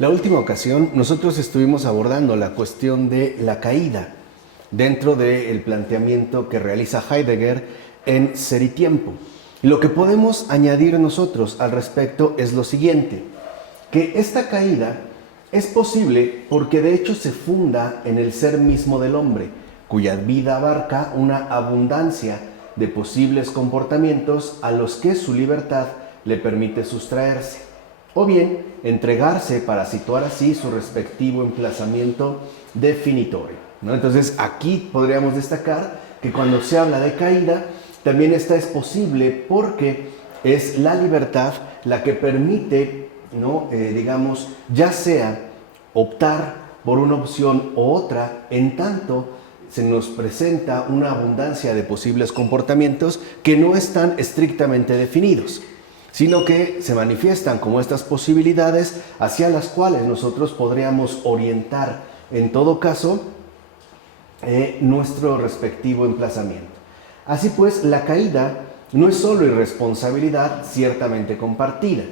La última ocasión nosotros estuvimos abordando la cuestión de la caída dentro del planteamiento que realiza Heidegger en Ser y Tiempo. Y lo que podemos añadir nosotros al respecto es lo siguiente, que esta caída es posible porque de hecho se funda en el ser mismo del hombre, cuya vida abarca una abundancia de posibles comportamientos a los que su libertad le permite sustraerse, o bien entregarse para situar así su respectivo emplazamiento definitorio, ¿no? Entonces aquí podríamos destacar que cuando se habla de caída, también esta es posible porque es la libertad la que permite, ¿no? Digamos, ya sea optar por una opción u otra, en tanto se nos presenta una abundancia de posibles comportamientos que no están estrictamente definidos, sino que se manifiestan como estas posibilidades hacia las cuales nosotros podríamos orientar, en todo caso, nuestro respectivo emplazamiento. Así pues, la caída no es solo irresponsabilidad ciertamente compartida,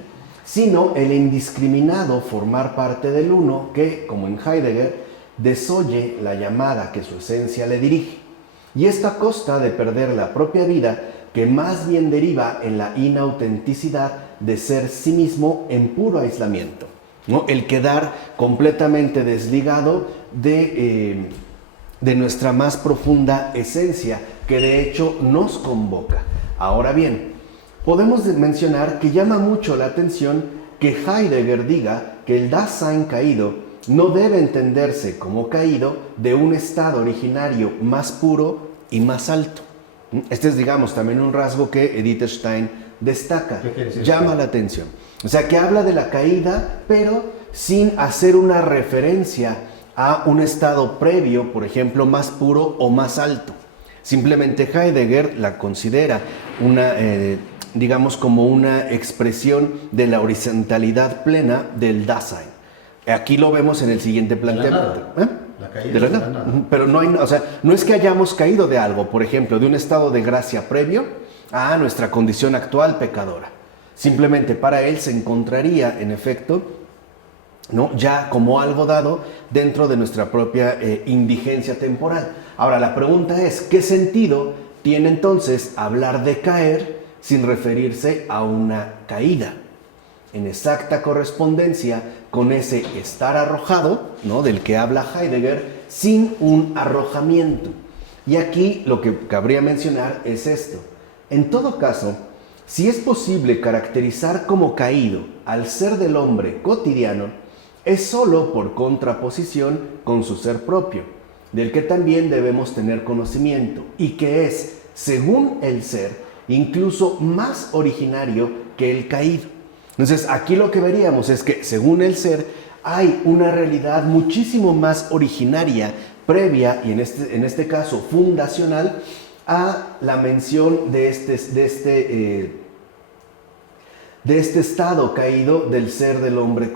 sino el indiscriminado formar parte del uno que, como en Heidegger, desoye la llamada que su esencia le dirige, y esto a costa de perder la propia vida, que más bien deriva en la inautenticidad de ser sí mismo en puro aislamiento, ¿no? El quedar completamente desligado de nuestra más profunda esencia, que de hecho nos convoca. Ahora bien, podemos mencionar que llama mucho la atención que Heidegger diga que el Dasein caído no debe entenderse como caído de un estado originario más puro y más alto. Este es, digamos, también un rasgo que Edith Stein destaca, llama la atención. O sea, que habla de la caída, pero sin hacer una referencia a un estado previo, por ejemplo, más puro o más alto. Simplemente Heidegger la considera una, digamos, como una expresión de la horizontalidad plena del Dasein. Aquí lo vemos en el siguiente planteamiento. La caída de la nada. Pero no hay, o sea, no es que hayamos caído de algo, por ejemplo, de un estado de gracia previo a nuestra condición actual pecadora. Simplemente para él se encontraría, en efecto, ¿no?, ya como algo dado dentro de nuestra propia indigencia temporal. Ahora, la pregunta es, ¿qué sentido tiene entonces hablar de caer sin referirse a una caída? En exacta correspondencia con ese estar arrojado, ¿no?, del que habla Heidegger, sin un arrojamiento. Y aquí lo que cabría mencionar es esto. En todo caso, si es posible caracterizar como caído al ser del hombre cotidiano, es sólo por contraposición con su ser propio, del que también debemos tener conocimiento, y que es, según el ser, incluso más originario que el caído. Entonces, aquí lo que veríamos es que, según el ser, hay una realidad muchísimo más originaria, previa y en este caso fundacional, a la mención de este estado caído del ser del hombre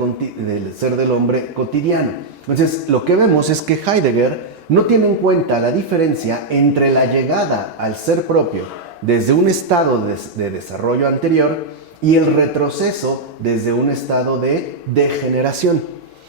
cotidiano. Entonces, lo que vemos es que Heidegger no tiene en cuenta la diferencia entre la llegada al ser propio desde un estado de desarrollo anterior y el retroceso desde un estado de degeneración.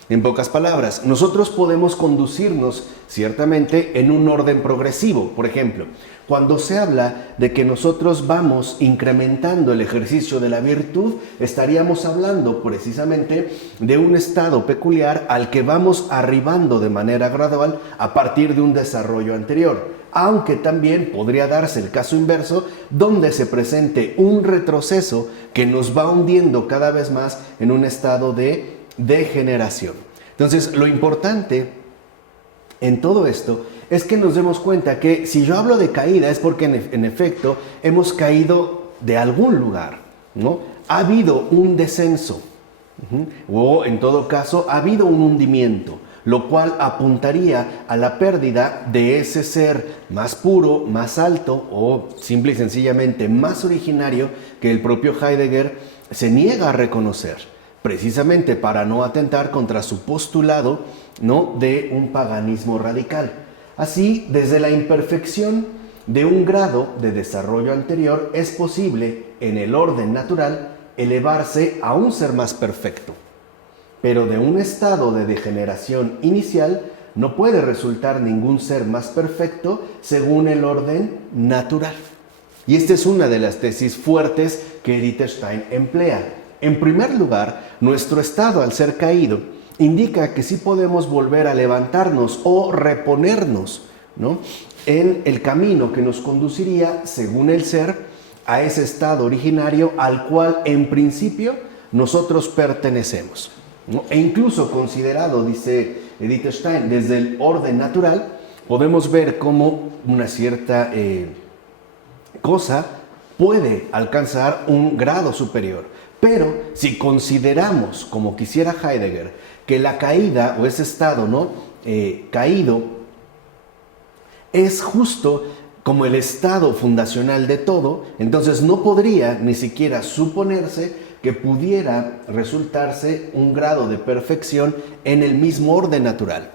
En pocas palabras, nosotros podemos conducirnos ciertamente en un orden progresivo. Por ejemplo, cuando se habla de que nosotros vamos incrementando el ejercicio de la virtud, estaríamos hablando precisamente de un estado peculiar al que vamos arribando de manera gradual a partir de un desarrollo anterior. Aunque también podría darse el caso inverso, donde se presente un retroceso que nos va hundiendo cada vez más en un estado de degeneración. Entonces, lo importante en todo esto es que nos demos cuenta que si yo hablo de caída es porque en efecto hemos caído de algún lugar, ¿no? Ha habido un descenso, o en todo caso ha habido un hundimiento, lo cual apuntaría a la pérdida de ese ser más puro, más alto o simple y sencillamente más originario que el propio Heidegger se niega a reconocer, precisamente para no atentar contra su postulado, ¿no?, de un paganismo radical. Así, desde la imperfección de un grado de desarrollo anterior es posible, en el orden natural, elevarse a un ser más perfecto. pero de un estado de degeneración inicial no puede resultar ningún ser más perfecto según el orden natural. Y esta es una de las tesis fuertes que Edith Stein emplea. En primer lugar, nuestro estado al ser caído indica que sí podemos volver a levantarnos o reponernos, ¿no?, en el camino que nos conduciría, según el ser, a ese estado originario al cual en principio nosotros pertenecemos, ¿no? E incluso considerado, dice Edith Stein, desde el orden natural, podemos ver cómo una cierta cosa puede alcanzar un grado superior. Pero si consideramos, como quisiera Heidegger, que la caída o ese estado, ¿no?, caído es justo como el estado fundacional de todo, entonces no podría ni siquiera suponerse que pudiera resultarse un grado de perfección en el mismo orden natural.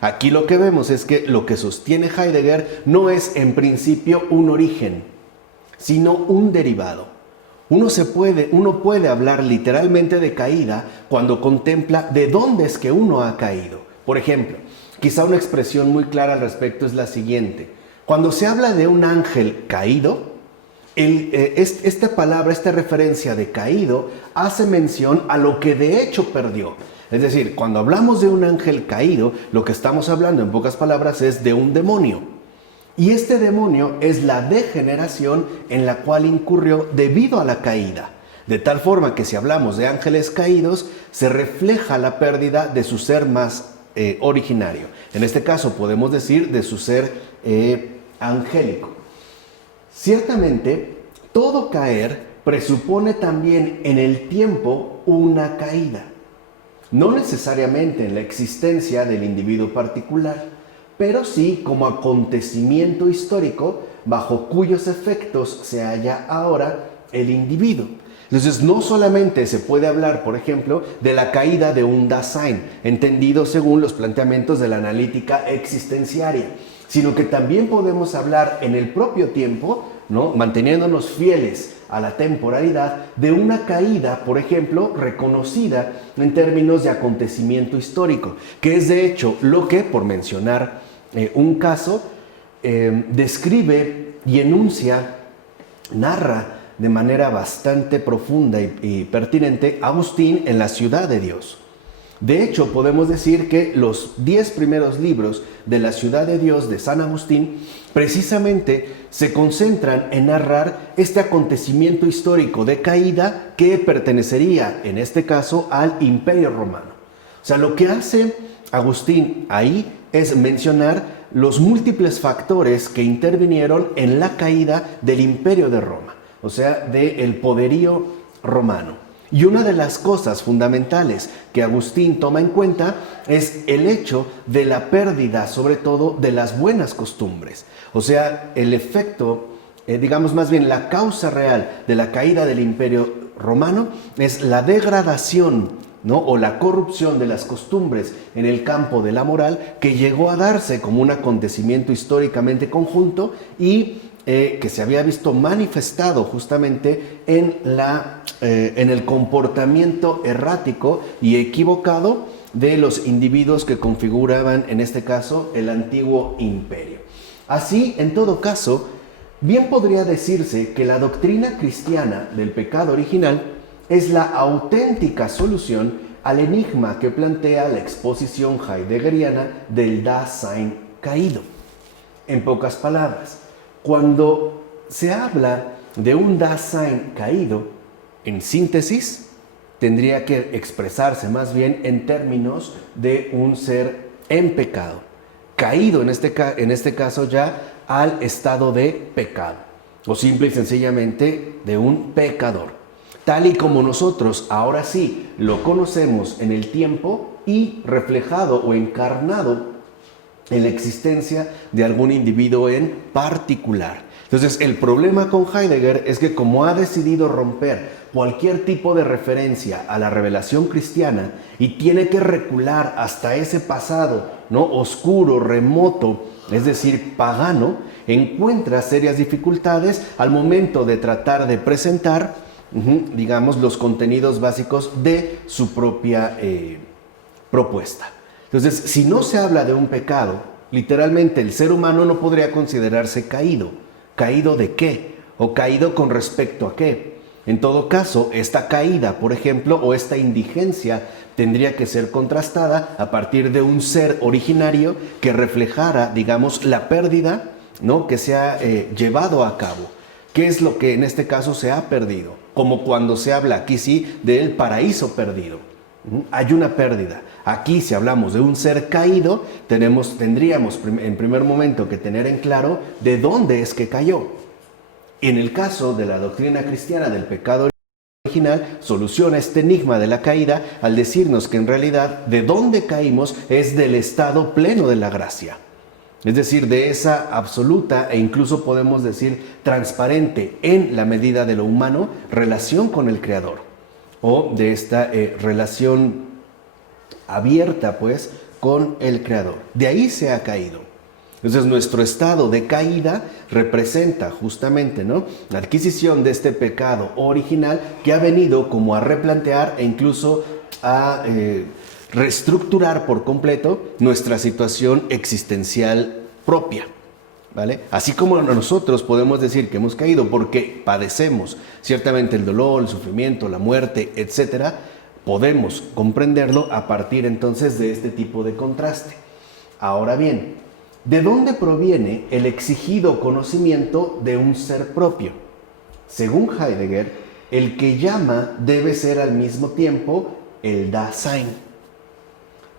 Aquí lo que vemos es que lo que sostiene Heidegger no es en principio un origen, sino un derivado. Uno puede hablar literalmente de caída cuando contempla de dónde es que uno ha caído. Por ejemplo, quizá una expresión muy clara al respecto es la siguiente. Cuando se habla de un ángel caído, esta palabra, esta referencia de caído, hace mención a lo que de hecho perdió. Es decir, cuando hablamos de un ángel caído, lo que estamos hablando en pocas palabras es de un demonio. Y este demonio es la degeneración en la cual incurrió debido a la caída. De tal forma que si hablamos de ángeles caídos, se refleja la pérdida de su ser más originario. En este caso podemos decir de su ser angélico. Ciertamente, todo caer presupone también en el tiempo una caída. No necesariamente en la existencia del individuo particular, pero sí como acontecimiento histórico bajo cuyos efectos se halla ahora el individuo. Entonces, no solamente se puede hablar, por ejemplo, de la caída de un Dasein, entendido según los planteamientos de la analítica existenciaria, sino que también podemos hablar en el propio tiempo, ¿no?, manteniéndonos fieles a la temporalidad, de una caída, por ejemplo, reconocida en términos de acontecimiento histórico, que es de hecho lo que, por mencionar un caso, describe y enuncia, narra de manera bastante profunda y pertinente Agustín en La Ciudad de Dios. De hecho, podemos decir que los 10 primeros libros de La Ciudad de Dios de San Agustín precisamente se concentran en narrar este acontecimiento histórico de caída que pertenecería, en este caso, al Imperio Romano. O sea, lo que hace Agustín ahí es mencionar los múltiples factores que intervinieron en la caída del Imperio de Roma, o sea, del poderío romano. Y una de las cosas fundamentales que Agustín toma en cuenta es el hecho de la pérdida, sobre todo, de las buenas costumbres. O sea, el efecto, digamos más bien la causa real de la caída del Imperio Romano es la degradación, ¿no?, o la corrupción de las costumbres en el campo de la moral, que llegó a darse como un acontecimiento históricamente conjunto y que se había visto manifestado justamente en el comportamiento errático y equivocado de los individuos que configuraban, en este caso, el antiguo imperio. Así, en todo caso, bien podría decirse que la doctrina cristiana del pecado original es la auténtica solución al enigma que plantea la exposición heideggeriana del Dasein caído. En pocas palabras, cuando se habla de un Dasein caído, en síntesis, tendría que expresarse más bien en términos de un ser en pecado, caído en este caso ya al estado de pecado, o simple y sencillamente de un pecador, tal y como nosotros ahora sí lo conocemos en el tiempo y reflejado o encarnado en la existencia de algún individuo en particular. Entonces, el problema con Heidegger es que, como ha decidido romper cualquier tipo de referencia a la revelación cristiana y tiene que recular hasta ese pasado, ¿no?, oscuro, remoto, es decir, pagano, encuentra serias dificultades al momento de tratar de presentar digamos, los contenidos básicos de su propia propuesta. Entonces, si no se habla de un pecado, literalmente el ser humano no podría considerarse caído. ¿Caído de qué? ¿O caído con respecto a qué? En todo caso, esta caída, por ejemplo, o esta indigencia tendría que ser contrastada a partir de un ser originario que reflejara, digamos, la pérdida, ¿no?, que se ha llevado a cabo. ¿Qué es lo que en este caso se ha perdido? Como cuando se habla aquí sí del paraíso perdido. Hay una pérdida. Aquí, si hablamos de un ser caído, tendríamos en primer momento que tener en claro de dónde es que cayó. En el caso de la doctrina cristiana del pecado original, soluciona este enigma de la caída al decirnos que en realidad de dónde caímos es del estado pleno de la gracia. Es decir, de esa absoluta e incluso podemos decir transparente en la medida de lo humano relación con el Creador, o de esta relación abierta pues con el Creador. De ahí se ha caído. Entonces nuestro estado de caída representa justamente, ¿no?, la adquisición de este pecado original que ha venido como a replantear e incluso a reestructurar por completo nuestra situación existencial propia, ¿vale? Así como nosotros podemos decir que hemos caído porque padecemos ciertamente el dolor, el sufrimiento, la muerte, etcétera, podemos comprenderlo a partir entonces de este tipo de contraste. Ahora bien, ¿de dónde proviene el exigido conocimiento de un ser propio? Según Heidegger, el que llama debe ser al mismo tiempo el Dasein.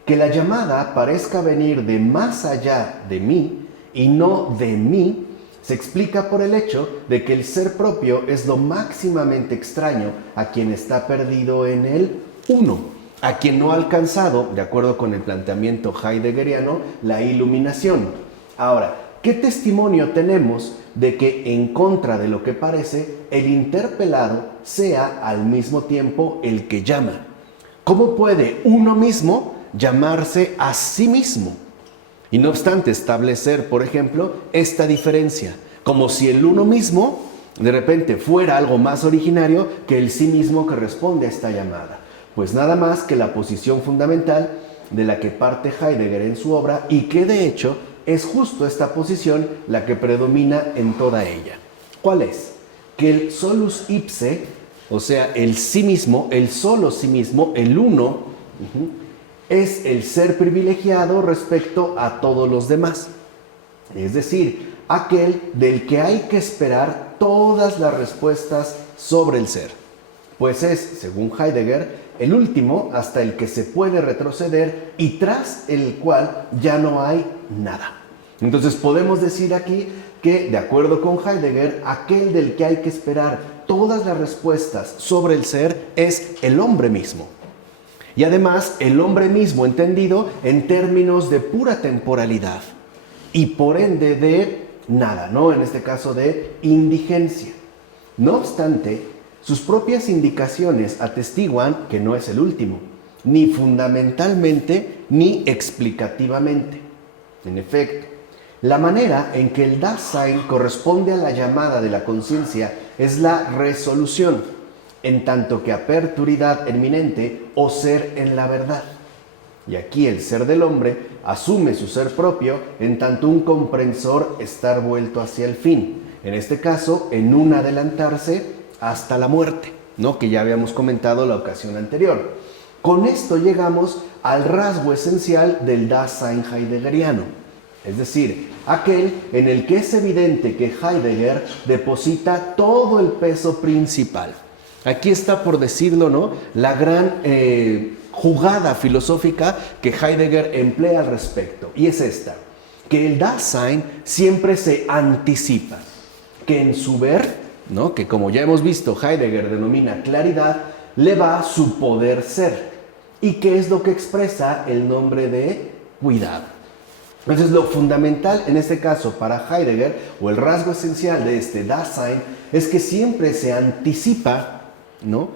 Que la llamada parezca venir de más allá de mí y no de mí, se explica por el hecho de que el ser propio es lo máximamente extraño a quien está perdido en el uno, a quien no ha alcanzado, de acuerdo con el planteamiento heideggeriano, la iluminación. Ahora, ¿qué testimonio tenemos de que en contra de lo que parece, el interpelado sea al mismo tiempo el que llama? ¿Cómo puede uno mismo llamarse a sí mismo? Y no obstante establecer, por ejemplo, esta diferencia, como si el uno mismo de repente fuera algo más originario que el sí mismo que responde a esta llamada. Pues nada más que la posición fundamental de la que parte Heidegger en su obra y que de hecho es justo esta posición la que predomina en toda ella. ¿Cuál es? Que el solus ipse, o sea, el sí mismo, el solo sí mismo, el uno, es el ser privilegiado respecto a todos los demás. Es decir, aquel del que hay que esperar todas las respuestas sobre el ser. Pues es, según Heidegger, el último hasta el que se puede retroceder y tras el cual ya no hay nada. Entonces podemos decir aquí que, de acuerdo con Heidegger, aquel del que hay que esperar todas las respuestas sobre el ser es el hombre mismo. Y además el hombre mismo entendido en términos de pura temporalidad y por ende de nada, ¿no? En este caso de indigencia. No obstante, sus propias indicaciones atestiguan que no es el último, ni fundamentalmente ni explicativamente. En efecto, la manera en que el Dasein corresponde a la llamada de la conciencia es la resolución, en tanto que aperturidad eminente o ser en la verdad. Y aquí el ser del hombre asume su ser propio en tanto un comprensor estar vuelto hacia el fin, en este caso en un adelantarse hasta la muerte, ¿no?, que ya habíamos comentado la ocasión anterior. Con esto llegamos al rasgo esencial del Dasein heideggeriano, es decir, aquel en el que es evidente que Heidegger deposita todo el peso principal. Aquí está, por decirlo, ¿no?, la gran jugada filosófica que Heidegger emplea al respecto, y es esta, que el Dasein siempre se anticipa, que en su ver, ¿no?, que como ya hemos visto Heidegger denomina claridad, le va su poder ser. ¿Y qué es lo que expresa el nombre de cuidado? Entonces lo fundamental en este caso para Heidegger, o el rasgo esencial de este Dasein, es que siempre se anticipa, ¿no?,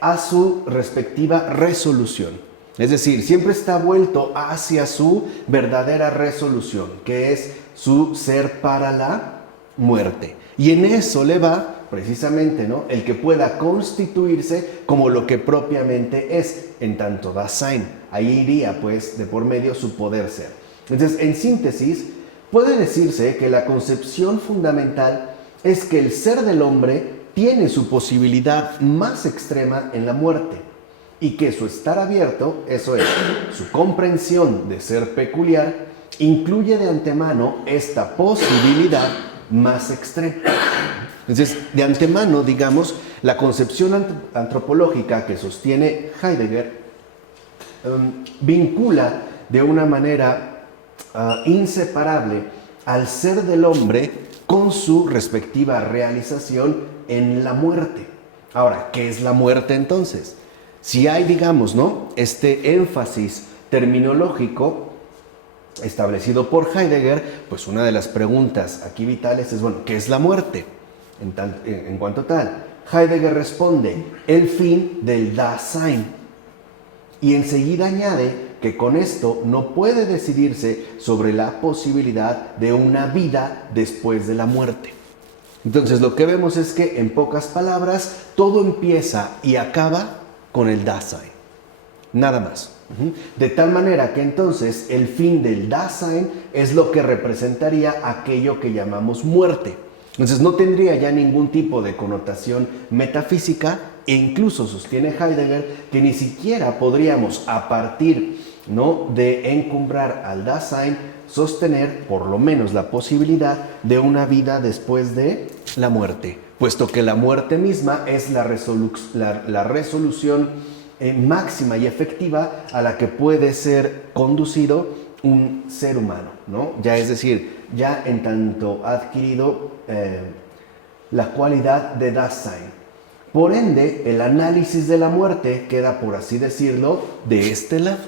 a su respectiva resolución. Es decir, siempre está vuelto hacia su verdadera resolución, que es su ser para la muerte. Y en eso le va precisamente, ¿no?, el que pueda constituirse como lo que propiamente es, en tanto Dasein. Ahí iría, pues, de por medio su poder ser. Entonces, en síntesis, puede decirse que la concepción fundamental es que el ser del hombre tiene su posibilidad más extrema en la muerte y que su estar abierto, eso es, su comprensión de ser peculiar, incluye de antemano esta posibilidad más extrema. Entonces, de antemano, digamos, la concepción antropológica que sostiene Heidegger vincula de una manera inseparable al ser del hombre con su respectiva realización en la muerte. Ahora, ¿qué es la muerte entonces? Si hay, digamos, ¿no?, este énfasis terminológico establecido por Heidegger, pues una de las preguntas aquí vitales es, bueno, ¿qué es la muerte? En cuanto tal, Heidegger responde, el fin del Dasein. Y enseguida añade que con esto no puede decidirse sobre la posibilidad de una vida después de la muerte. Entonces lo que vemos es que, en pocas palabras, todo empieza y acaba con el Dasein. Nada más. De tal manera que entonces el fin del Dasein es lo que representaría aquello que llamamos muerte. Entonces no tendría ya ningún tipo de connotación metafísica, e incluso sostiene Heidegger que ni siquiera podríamos, a partir, ¿no?, de encumbrar al Dasein, sostener por lo menos la posibilidad de una vida después de la muerte, puesto que la muerte misma es la resolución máxima y efectiva a la que puede ser conducido un ser humano, ¿no? Ya es decir, ya en tanto ha adquirido la cualidad de Dasein. Por ende, el análisis de la muerte queda, por así decirlo, de este lado,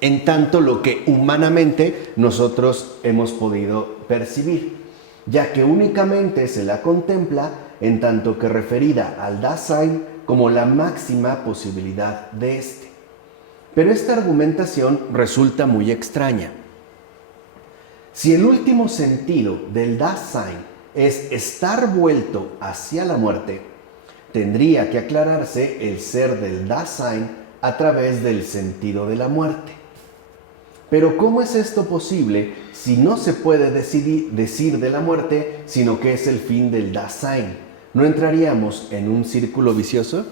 en tanto lo que humanamente nosotros hemos podido percibir, ya que únicamente se la contempla en tanto que referida al Dasein como la máxima posibilidad de este. Pero esta argumentación resulta muy extraña. Si el último sentido del Dasein es estar vuelto hacia la muerte, tendría que aclararse el ser del Dasein a través del sentido de la muerte. Pero ¿cómo es esto posible si no se puede decir de la muerte, sino que es el fin del Dasein? ¿No entraríamos en un círculo vicioso?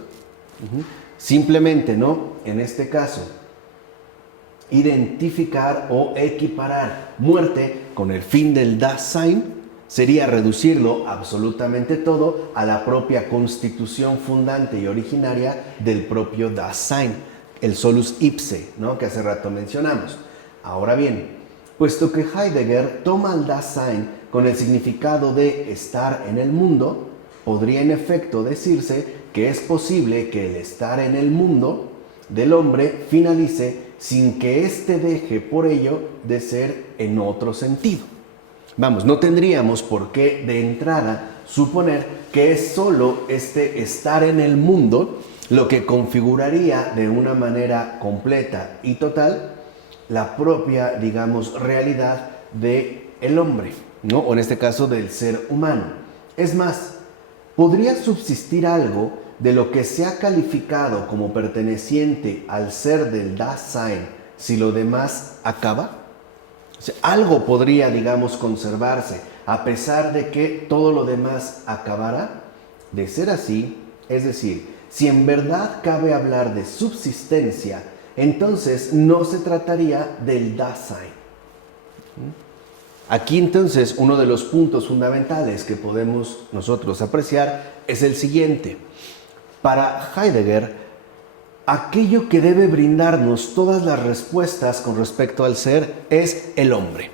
Simplemente, ¿no?, en este caso, identificar o equiparar muerte con el fin del Dasein sería reducirlo absolutamente todo a la propia constitución fundante y originaria del propio Dasein, el solus ipse, ¿no?, que hace rato mencionamos. Ahora bien, puesto que Heidegger toma el Dasein con el significado de estar en el mundo, podría en efecto decirse que es posible que el estar en el mundo del hombre finalice sin que éste deje por ello de ser en otro sentido. Vamos, no tendríamos por qué de entrada suponer que es solo este estar en el mundo lo que configuraría de una manera completa y total la propia, digamos, realidad del hombre, ¿no?, o en este caso del ser humano. Es más, ¿podría subsistir algo de lo que se ha calificado como perteneciente al ser del Dasein si lo demás acaba? O sea, algo podría, digamos, conservarse a pesar de que todo lo demás acabara. De ser así, es decir, si en verdad cabe hablar de subsistencia, entonces no se trataría del Dasein. Aquí entonces uno de los puntos fundamentales que podemos nosotros apreciar es el siguiente. Para Heidegger, aquello que debe brindarnos todas las respuestas con respecto al ser es el hombre.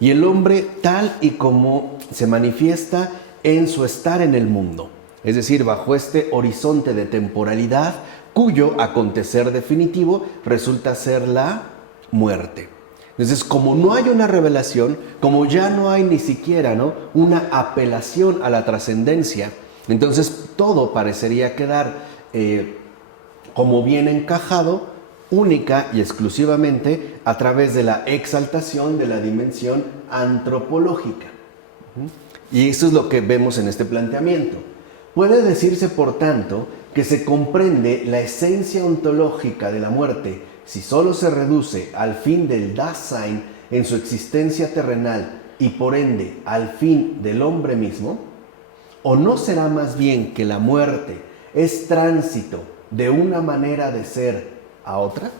Y el hombre tal y como se manifiesta en su estar en el mundo. Es decir, bajo este horizonte de temporalidad cuyo acontecer definitivo resulta ser la muerte. Entonces, como no hay una revelación, como ya no hay ni siquiera, ¿no?, una apelación a la trascendencia, entonces todo parecería quedar como bien encajado, única y exclusivamente a través de la exaltación de la dimensión antropológica. Y eso es lo que vemos en este planteamiento. Puede decirse, por tanto, que se comprende la esencia ontológica de la muerte si solo se reduce al fin del Dasein en su existencia terrenal y por ende al fin del hombre mismo. ¿O no será más bien que la muerte es tránsito de una manera de ser a otra?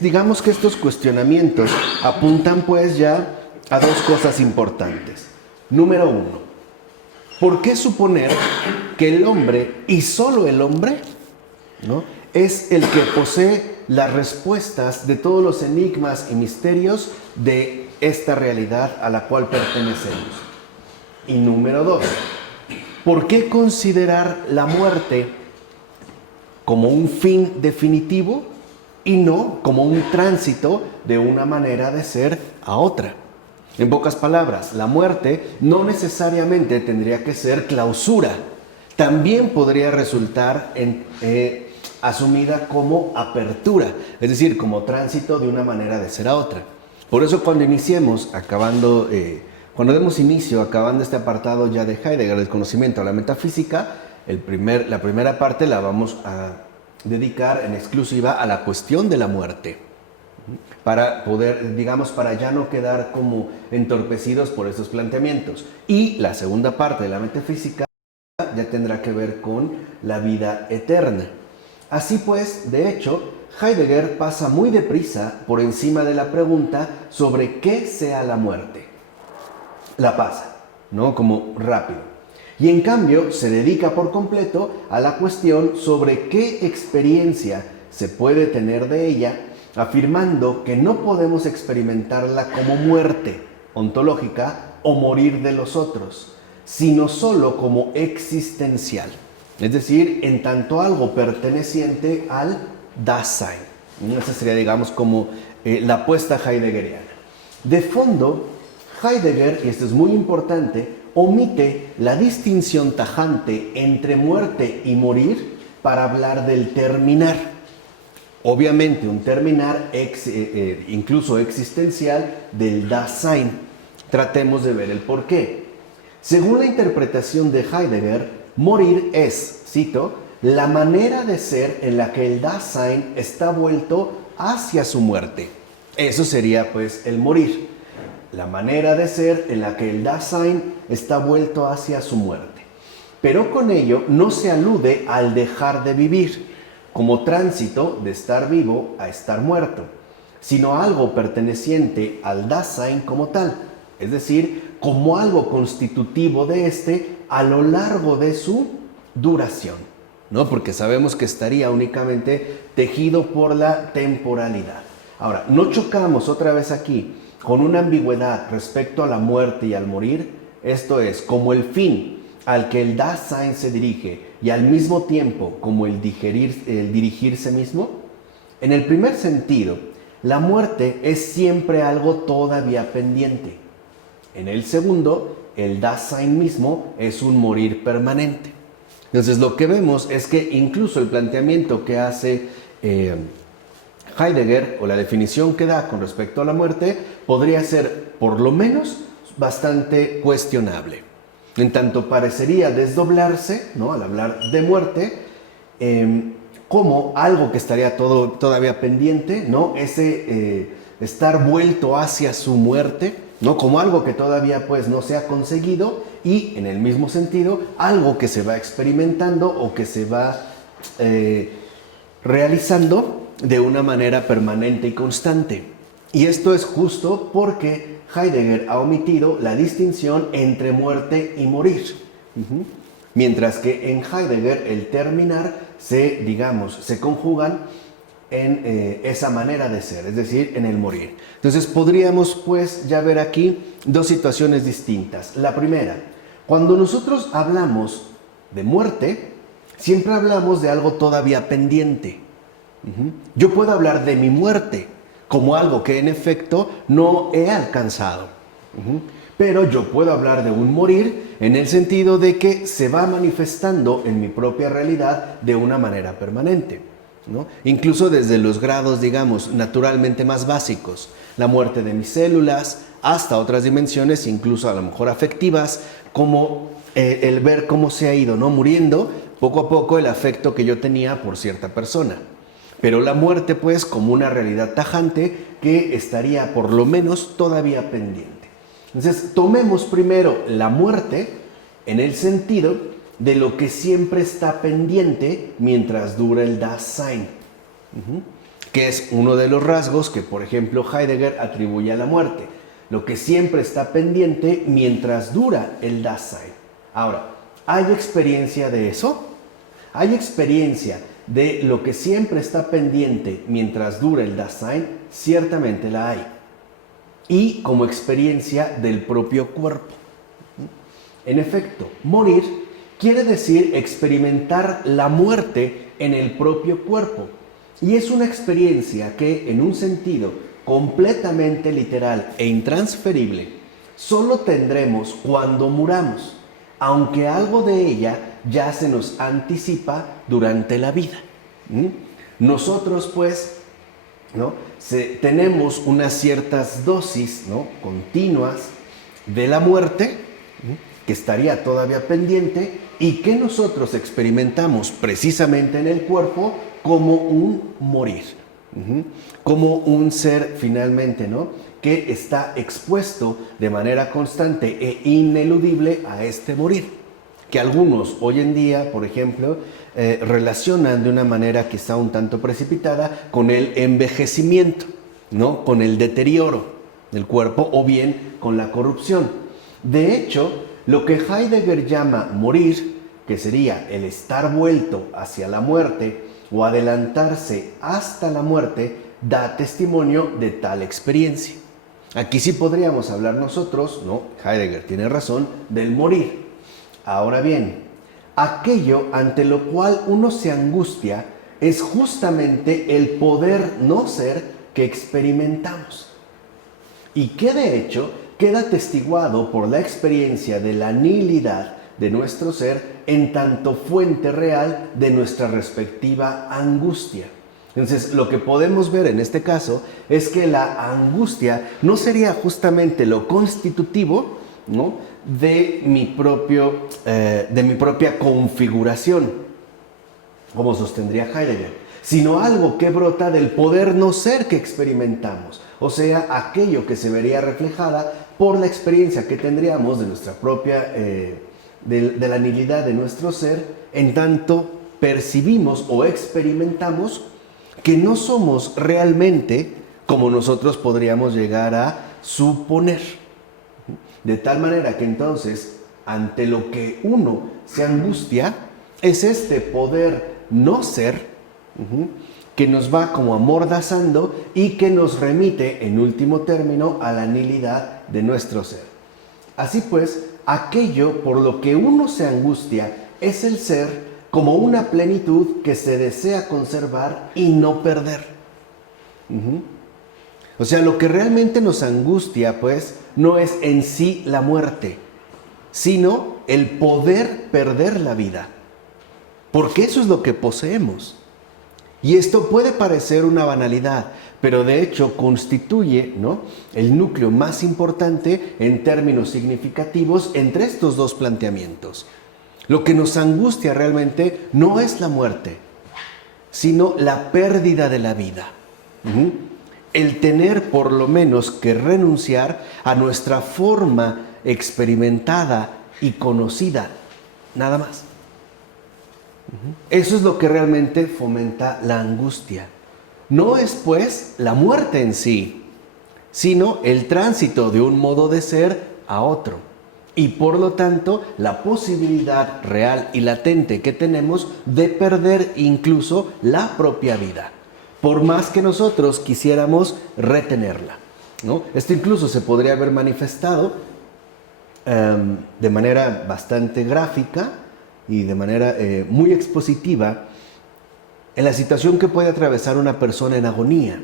Digamos que estos cuestionamientos apuntan pues ya a dos cosas importantes. Número uno, ¿por qué suponer que el hombre, y solo el hombre, ¿no?, es el que posee las respuestas de todos los enigmas y misterios de esta realidad a la cual pertenecemos? Y número dos, ¿por qué considerar la muerte como un fin definitivo y no como un tránsito de una manera de ser a otra? En pocas palabras, la muerte no necesariamente tendría que ser clausura. También podría resultar asumida como apertura, es decir, como tránsito de una manera de ser a otra. Por eso cuando iniciemos, cuando demos inicio, acabando este apartado ya de Heidegger, del conocimiento a la metafísica, la primera parte la vamos a dedicar en exclusiva a la cuestión de la muerte, para poder, digamos, para ya no quedar como entorpecidos por estos planteamientos. Y la segunda parte de la metafísica ya tendrá que ver con la vida eterna. Así pues, de hecho, Heidegger pasa muy deprisa por encima de la pregunta sobre qué sea la muerte. La pasa, ¿no?, como rápido. Y en cambio se dedica por completo a la cuestión sobre qué experiencia se puede tener de ella, afirmando que no podemos experimentarla como muerte ontológica o morir de los otros, sino solo como existencial, es decir, en tanto algo perteneciente al Dasein. Esa sería, digamos, como la apuesta heideggeriana. De fondo, Heidegger, y esto es muy importante, omite la distinción tajante entre muerte y morir para hablar del terminar. Obviamente un terminar incluso existencial del Dasein. Tratemos de ver el porqué. Según la interpretación de Heidegger, morir es, cito, la manera de ser en la que el Dasein está vuelto hacia su muerte. Eso sería pues el morir. La manera de ser en la que el Dasein está vuelto hacia su muerte. Pero con ello no se alude al dejar de vivir, como tránsito de estar vivo a estar muerto, sino algo perteneciente al Dasein como tal, es decir, como algo constitutivo de este a lo largo de su duración, ¿no? Porque sabemos que estaría únicamente tejido por la temporalidad. Ahora, no chocamos otra vez aquí con una ambigüedad respecto a la muerte y al morir, esto es, como el fin al que el Dasein se dirige y al mismo tiempo como el dirigirse mismo. En el primer sentido, la muerte es siempre algo todavía pendiente. En el segundo, el Dasein mismo es un morir permanente. Entonces lo que vemos es que incluso el planteamiento que hace Heidegger, o la definición que da con respecto a la muerte, podría ser por lo menos bastante cuestionable. En tanto parecería desdoblarse, ¿no?, al hablar de muerte, como algo que estaría todavía pendiente, ¿no?, ese estar vuelto hacia su muerte, ¿no?, como algo que todavía pues no se ha conseguido, y en el mismo sentido algo que se va experimentando o que se va realizando de una manera permanente y constante. Y esto es justo porque Heidegger ha omitido la distinción entre muerte y morir. Mientras que en Heidegger el terminar se conjugan en esa manera de ser, es decir, en el morir. Entonces podríamos pues ya ver aquí dos situaciones distintas. La primera, cuando nosotros hablamos de muerte, siempre hablamos de algo todavía pendiente. Yo puedo hablar de mi muerte como algo que en efecto no he alcanzado. Pero yo puedo hablar de un morir en el sentido de que se va manifestando en mi propia realidad de una manera permanente. ¿no? Incluso desde los grados, digamos, naturalmente más básicos, la muerte de mis células, hasta otras dimensiones, incluso a lo mejor afectivas, como el ver cómo se ha ido, ¿no?, muriendo poco a poco el afecto que yo tenía por cierta persona. Pero la muerte, pues, como una realidad tajante que estaría por lo menos todavía pendiente. Entonces, tomemos primero la muerte en el sentido de lo que siempre está pendiente mientras dura el Dasein, que es uno de los rasgos que, por ejemplo, Heidegger atribuye a la muerte. Lo que siempre está pendiente mientras dura el Dasein. Ahora, ¿hay experiencia de eso? ¿Hay experiencia de lo que siempre está pendiente mientras dura el Dasein? Ciertamente la hay. Y como experiencia del propio cuerpo. En efecto, morir quiere decir experimentar la muerte en el propio cuerpo. Y es una experiencia que, en un sentido completamente literal e intransferible, solo tendremos cuando muramos, aunque algo de ella ya se nos anticipa durante la vida. Nosotros, pues, ¿no?, tenemos unas ciertas dosis, ¿no?, continuas de la muerte, que estaría todavía pendiente y que nosotros experimentamos precisamente en el cuerpo como un morir, como un ser finalmente, ¿no?, que está expuesto de manera constante e ineludible a este morir, que algunos hoy en día, por ejemplo, relacionan de una manera quizá un tanto precipitada con el envejecimiento, ¿no?, con el deterioro del cuerpo o bien con la corrupción. De hecho, lo que Heidegger llama morir, que sería el estar vuelto hacia la muerte o adelantarse hasta la muerte, da testimonio de tal experiencia. Aquí sí podríamos hablar nosotros, ¿no?, Heidegger tiene razón, del morir. Ahora bien, aquello ante lo cual uno se angustia es justamente el poder no ser que experimentamos. Y que de hecho queda atestiguado por la experiencia de la nihilidad de nuestro ser en tanto fuente real de nuestra respectiva angustia. Entonces, lo que podemos ver en este caso es que la angustia no sería justamente lo constitutivo, ¿no?, de mi propia configuración, como sostendría Heidegger, sino algo que brota del poder no ser que experimentamos, o sea, aquello que se vería reflejada por la experiencia que tendríamos de nuestra propia, de la nihilidad de nuestro ser, en tanto percibimos o experimentamos que no somos realmente como nosotros podríamos llegar a suponer. De tal manera que entonces, ante lo que uno se angustia, es este poder no ser, que nos va como amordazando y que nos remite, en último término, a la nihilidad de nuestro ser. Así pues, aquello por lo que uno se angustia es el ser como una plenitud que se desea conservar y no perder. O sea, lo que realmente nos angustia, pues, no es en sí la muerte, sino el poder perder la vida. Porque eso es lo que poseemos. Y esto puede parecer una banalidad, pero de hecho constituye, ¿no?, el núcleo más importante en términos significativos entre estos dos planteamientos. Lo que nos angustia realmente no es la muerte, sino la pérdida de la vida. El tener por lo menos que renunciar a nuestra forma experimentada y conocida, nada más. Eso es lo que realmente fomenta la angustia. No es, pues, la muerte en sí, sino el tránsito de un modo de ser a otro. Y por lo tanto, la posibilidad real y latente que tenemos de perder incluso la propia vida, por más que nosotros quisiéramos retenerla, ¿no? Esto incluso se podría haber manifestado de manera bastante gráfica y de manera muy expositiva en la situación que puede atravesar una persona en agonía,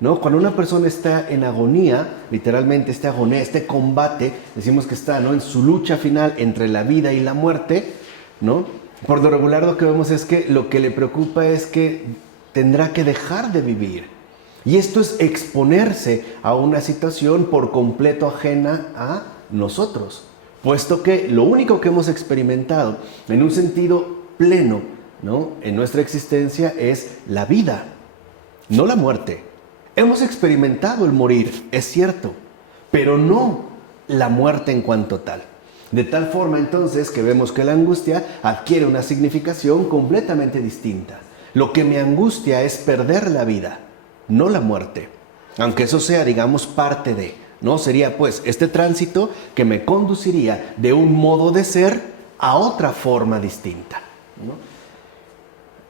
¿no? Cuando una persona está en agonía, literalmente este agonía, este combate, decimos que está, ¿no?, en su lucha final entre la vida y la muerte, ¿no?, Por lo regular lo que vemos es que lo que le preocupa es que tendrá que dejar de vivir. Y esto es exponerse a una situación por completo ajena a nosotros, puesto que lo único que hemos experimentado en un sentido pleno, ¿no?, en nuestra existencia es la vida, no la muerte. Hemos experimentado el morir, es cierto, pero no la muerte en cuanto tal. De tal forma entonces que vemos que la angustia adquiere una significación completamente distinta. Lo que me angustia es perder la vida, no la muerte. Aunque eso sea, digamos, parte de, ¿no? Sería pues este tránsito que me conduciría de un modo de ser a otra forma distinta, ¿no?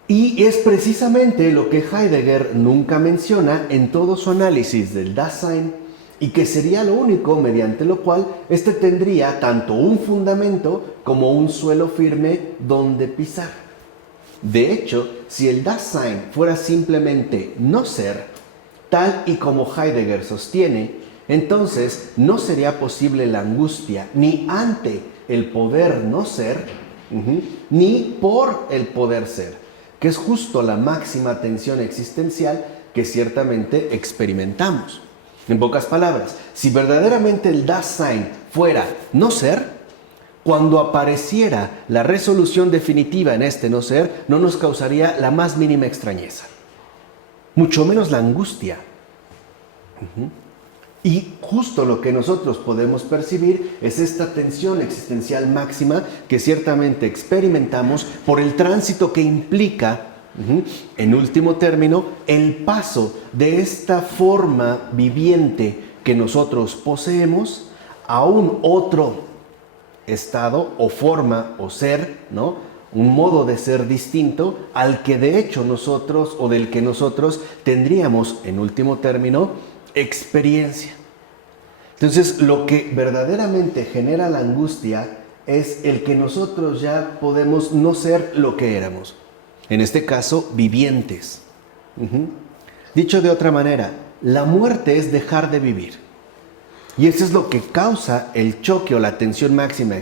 Y es precisamente lo que Heidegger nunca menciona en todo su análisis del Dasein, y que sería lo único mediante lo cual éste tendría tanto un fundamento como un suelo firme donde pisar. De hecho, si el Dasein fuera simplemente no ser, tal y como Heidegger sostiene, entonces no sería posible la angustia ni ante el poder no ser, ni por el poder ser, que es justo la máxima tensión existencial que ciertamente experimentamos. En pocas palabras, si verdaderamente el Dasein fuera no ser, cuando apareciera la resolución definitiva en este no ser, no nos causaría la más mínima extrañeza, mucho menos la angustia. Y justo lo que nosotros podemos percibir es esta tensión existencial máxima que ciertamente experimentamos por el tránsito que implica, en último término, el paso de esta forma viviente que nosotros poseemos a un otro estado o forma o ser, ¿no?, un modo de ser distinto al que de hecho nosotros o del que nosotros tendríamos, en último término, experiencia. Entonces, lo que verdaderamente genera la angustia es el que nosotros ya podemos no ser lo que éramos. En este caso, vivientes. Dicho de otra manera, la muerte es dejar de vivir. Y eso es lo que causa el choque o la tensión máxima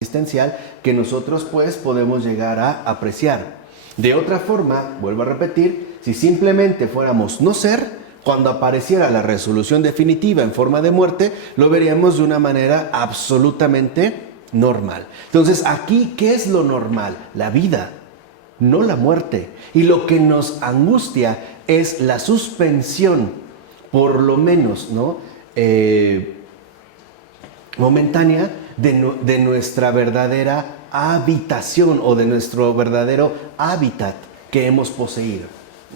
existencial que nosotros pues podemos llegar a apreciar. De otra forma, vuelvo a repetir, si simplemente fuéramos no ser, cuando apareciera la resolución definitiva en forma de muerte, lo veríamos de una manera absolutamente normal. Entonces, aquí, ¿qué es lo normal? La vida, no la muerte. Y lo que nos angustia es la suspensión, por lo menos, ¿no?, momentánea, de nuestra verdadera habitación o de nuestro verdadero hábitat que hemos poseído,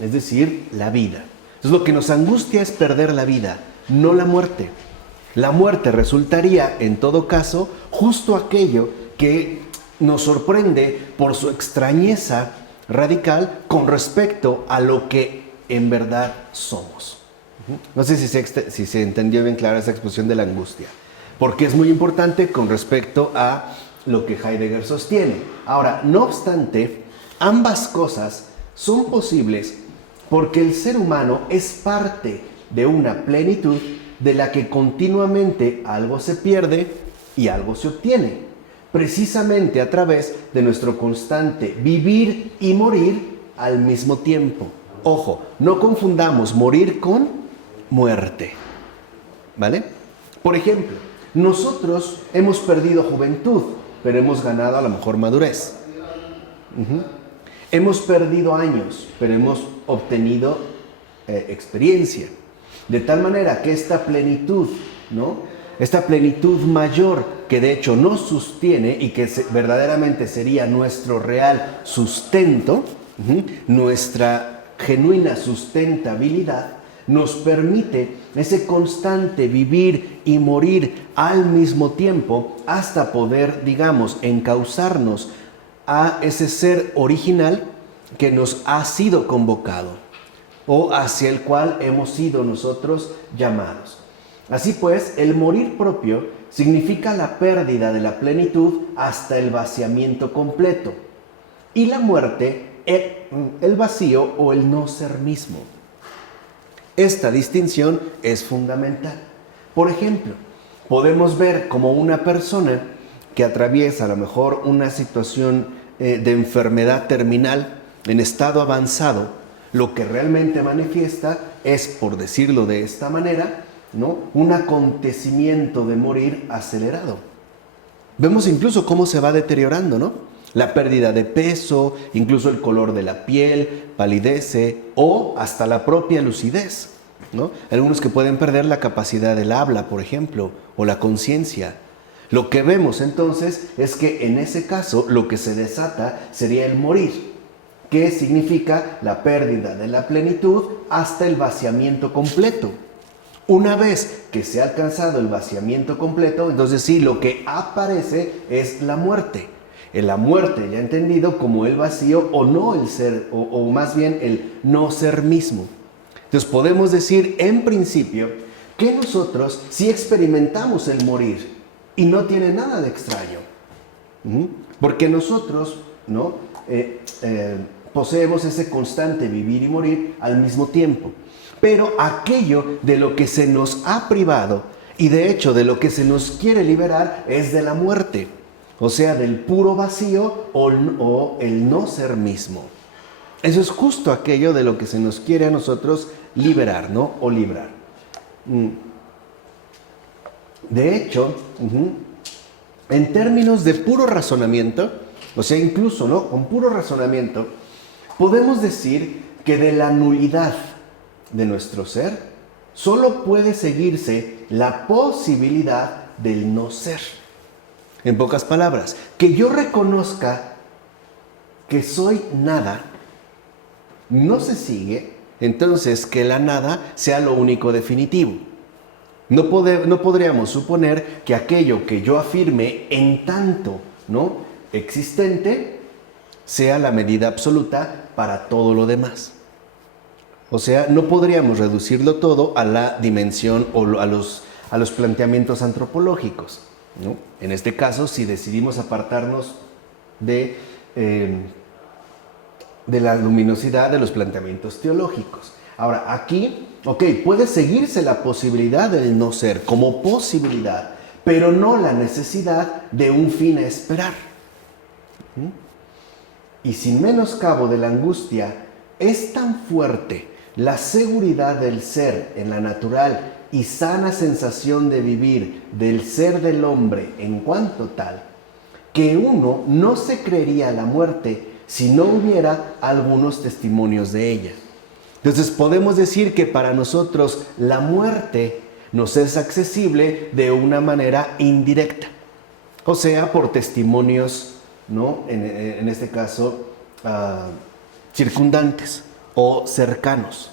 es decir, la vida. Entonces, lo que nos angustia es perder la vida, no la muerte. La muerte resultaría, en todo caso, justo aquello que nos sorprende por su extrañeza radical con respecto a lo que en verdad somos. No sé si se entendió bien clara esa expresión de la angustia, porque es muy importante con respecto a lo que Heidegger sostiene. Ahora, no obstante, ambas cosas son posibles porque el ser humano es parte de una plenitud de la que continuamente algo se pierde y algo se obtiene, precisamente a través de nuestro constante vivir y morir al mismo tiempo. Ojo, no confundamos morir con muerte, ¿vale? Por ejemplo, nosotros hemos perdido juventud, pero hemos ganado a lo mejor madurez. Hemos perdido años, pero hemos obtenido experiencia. De tal manera que esta plenitud, ¿no?, esta plenitud mayor que de hecho nos sostiene y que verdaderamente sería nuestro real sustento, nuestra genuina sustentabilidad, nos permite ese constante vivir y morir al mismo tiempo hasta poder, digamos, encauzarnos a ese ser original que nos ha sido convocado o hacia el cual hemos sido nosotros llamados. Así pues, el morir propio significa la pérdida de la plenitud hasta el vaciamiento completo, y la muerte, el vacío o el no ser mismo. Esta distinción es fundamental. Por ejemplo, podemos ver como una persona que atraviesa a lo mejor una situación de enfermedad terminal en estado avanzado, lo que realmente manifiesta es, por decirlo de esta manera, ¿no?, un acontecimiento de morir acelerado. Vemos incluso cómo se va deteriorando, ¿no? La pérdida de peso, incluso el color de la piel, palidece o hasta la propia lucidez, ¿no? Algunos que pueden perder la capacidad del habla, por ejemplo, o la conciencia. Lo que vemos entonces es que en ese caso lo que se desata sería el morir, que significa la pérdida de la plenitud hasta el vaciamiento completo. Una vez que se ha alcanzado el vaciamiento completo, entonces sí, lo que aparece es la muerte. La muerte, ya entendido como el vacío o no el ser, o más bien el no ser mismo. Entonces podemos decir en principio que nosotros sí experimentamos el morir y no tiene nada de extraño. Porque nosotros, ¿no?, poseemos ese constante vivir y morir al mismo tiempo. Pero aquello de lo que se nos ha privado y de hecho de lo que se nos quiere liberar es de la muerte. O sea, del puro vacío o el no ser mismo. Eso es justo aquello de lo que se nos quiere a nosotros liberar, ¿no? O librar. De hecho, en términos de puro razonamiento, o sea, incluso, ¿no?, con puro razonamiento, podemos decir que de la nulidad de nuestro ser solo puede seguirse la posibilidad del no ser. En pocas palabras, que yo reconozca que soy nada, no se sigue entonces que la nada sea lo único definitivo. No podríamos suponer que aquello que yo afirme en tanto, ¿no?, existente sea la medida absoluta para todo lo demás. O sea, no podríamos reducirlo todo a la dimensión o a los planteamientos antropológicos, ¿no? En este caso, si decidimos apartarnos de la luminosidad de los planteamientos teológicos. Ahora, aquí, puede seguirse la posibilidad del no ser como posibilidad, pero no la necesidad de un fin a esperar. Y sin menoscabo de la angustia, es tan fuerte la seguridad del ser en la natural y sana sensación de vivir del ser del hombre en cuanto tal, que uno no se creería la muerte si no hubiera algunos testimonios de ella. Entonces podemos decir que para nosotros la muerte nos es accesible de una manera indirecta, o sea, por testimonios, ¿no?, en este caso, circundantes o cercanos,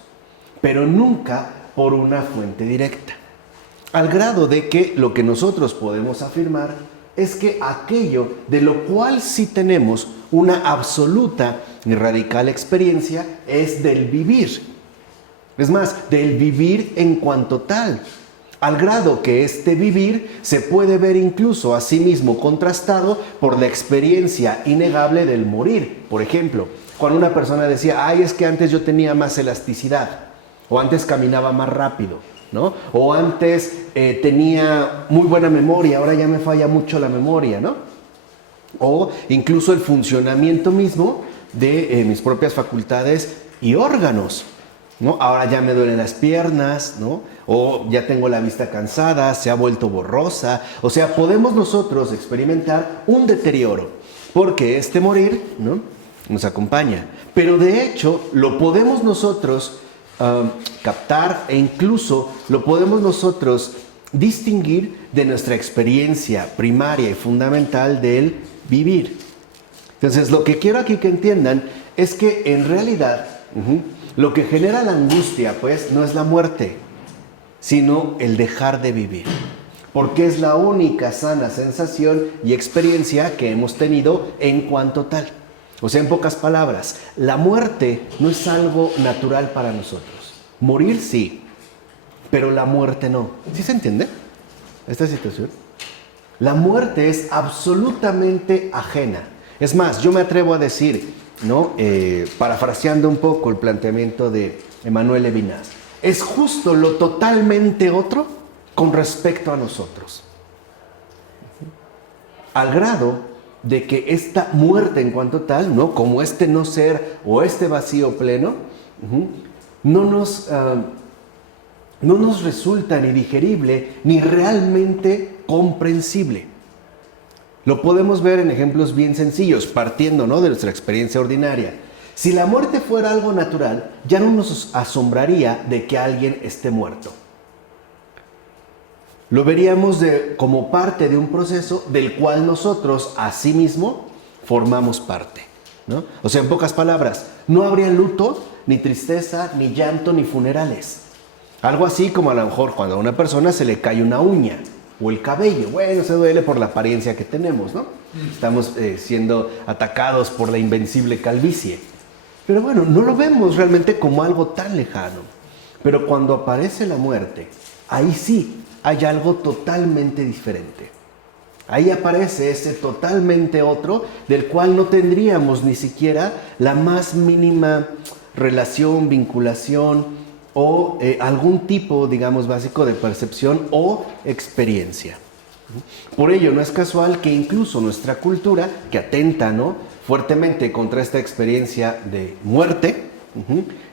pero nunca por una fuente directa. Al grado de que lo que nosotros podemos afirmar es que aquello de lo cual sí tenemos una absoluta y radical experiencia es del vivir. Es más, del vivir en cuanto tal. Al grado que este vivir se puede ver incluso a sí mismo contrastado por la experiencia innegable del morir. Por ejemplo, cuando una persona decía, es que antes yo tenía más elasticidad, o antes caminaba más rápido, ¿no? O antes tenía muy buena memoria, ahora ya me falla mucho la memoria, ¿no? O incluso el funcionamiento mismo de mis propias facultades y órganos, ¿no? Ahora ya me duelen las piernas, ¿no? O ya tengo la vista cansada, se ha vuelto borrosa. O sea, podemos nosotros experimentar un deterioro, porque este morir, ¿no?, nos acompaña. Pero de hecho, lo podemos nosotros captar e incluso lo podemos nosotros distinguir de nuestra experiencia primaria y fundamental del vivir. Entonces, lo que quiero aquí que entiendan es que en realidad lo que genera la angustia, pues, no es la muerte, sino el dejar de vivir. Porque es la única sana sensación y experiencia que hemos tenido en cuanto tal. O sea, en pocas palabras, la muerte no es algo natural para nosotros. Morir sí, pero la muerte no. ¿Sí se entiende esta situación? La muerte es absolutamente ajena. Es más, yo me atrevo a decir, ¿no?, parafraseando un poco el planteamiento de Emmanuel Levinas, es justo lo totalmente otro con respecto a nosotros. Al grado de que esta muerte en cuanto tal, ¿no? Como este no ser o este vacío pleno, no nos resulta ni digerible ni realmente comprensible. Lo podemos ver en ejemplos bien sencillos, partiendo, ¿no?, de nuestra experiencia ordinaria. Si la muerte fuera algo natural, ya no nos asombraría de que alguien esté muerto. Lo veríamos como parte de un proceso del cual nosotros, asimismo, formamos parte, ¿no? O sea, en pocas palabras, no habría luto, ni tristeza, ni llanto, ni funerales. Algo así como a lo mejor cuando a una persona se le cae una uña o el cabello. Bueno, se duele por la apariencia que tenemos, ¿no? Estamos siendo atacados por la invencible calvicie. Pero bueno, no lo vemos realmente como algo tan lejano. Pero cuando aparece la muerte, ahí sí hay algo totalmente diferente. Ahí aparece ese totalmente otro del cual no tendríamos ni siquiera la más mínima relación, vinculación o algún tipo, digamos, básico de percepción o experiencia. Por ello, no es casual que incluso nuestra cultura, que atenta, ¿no?, fuertemente contra esta experiencia de muerte,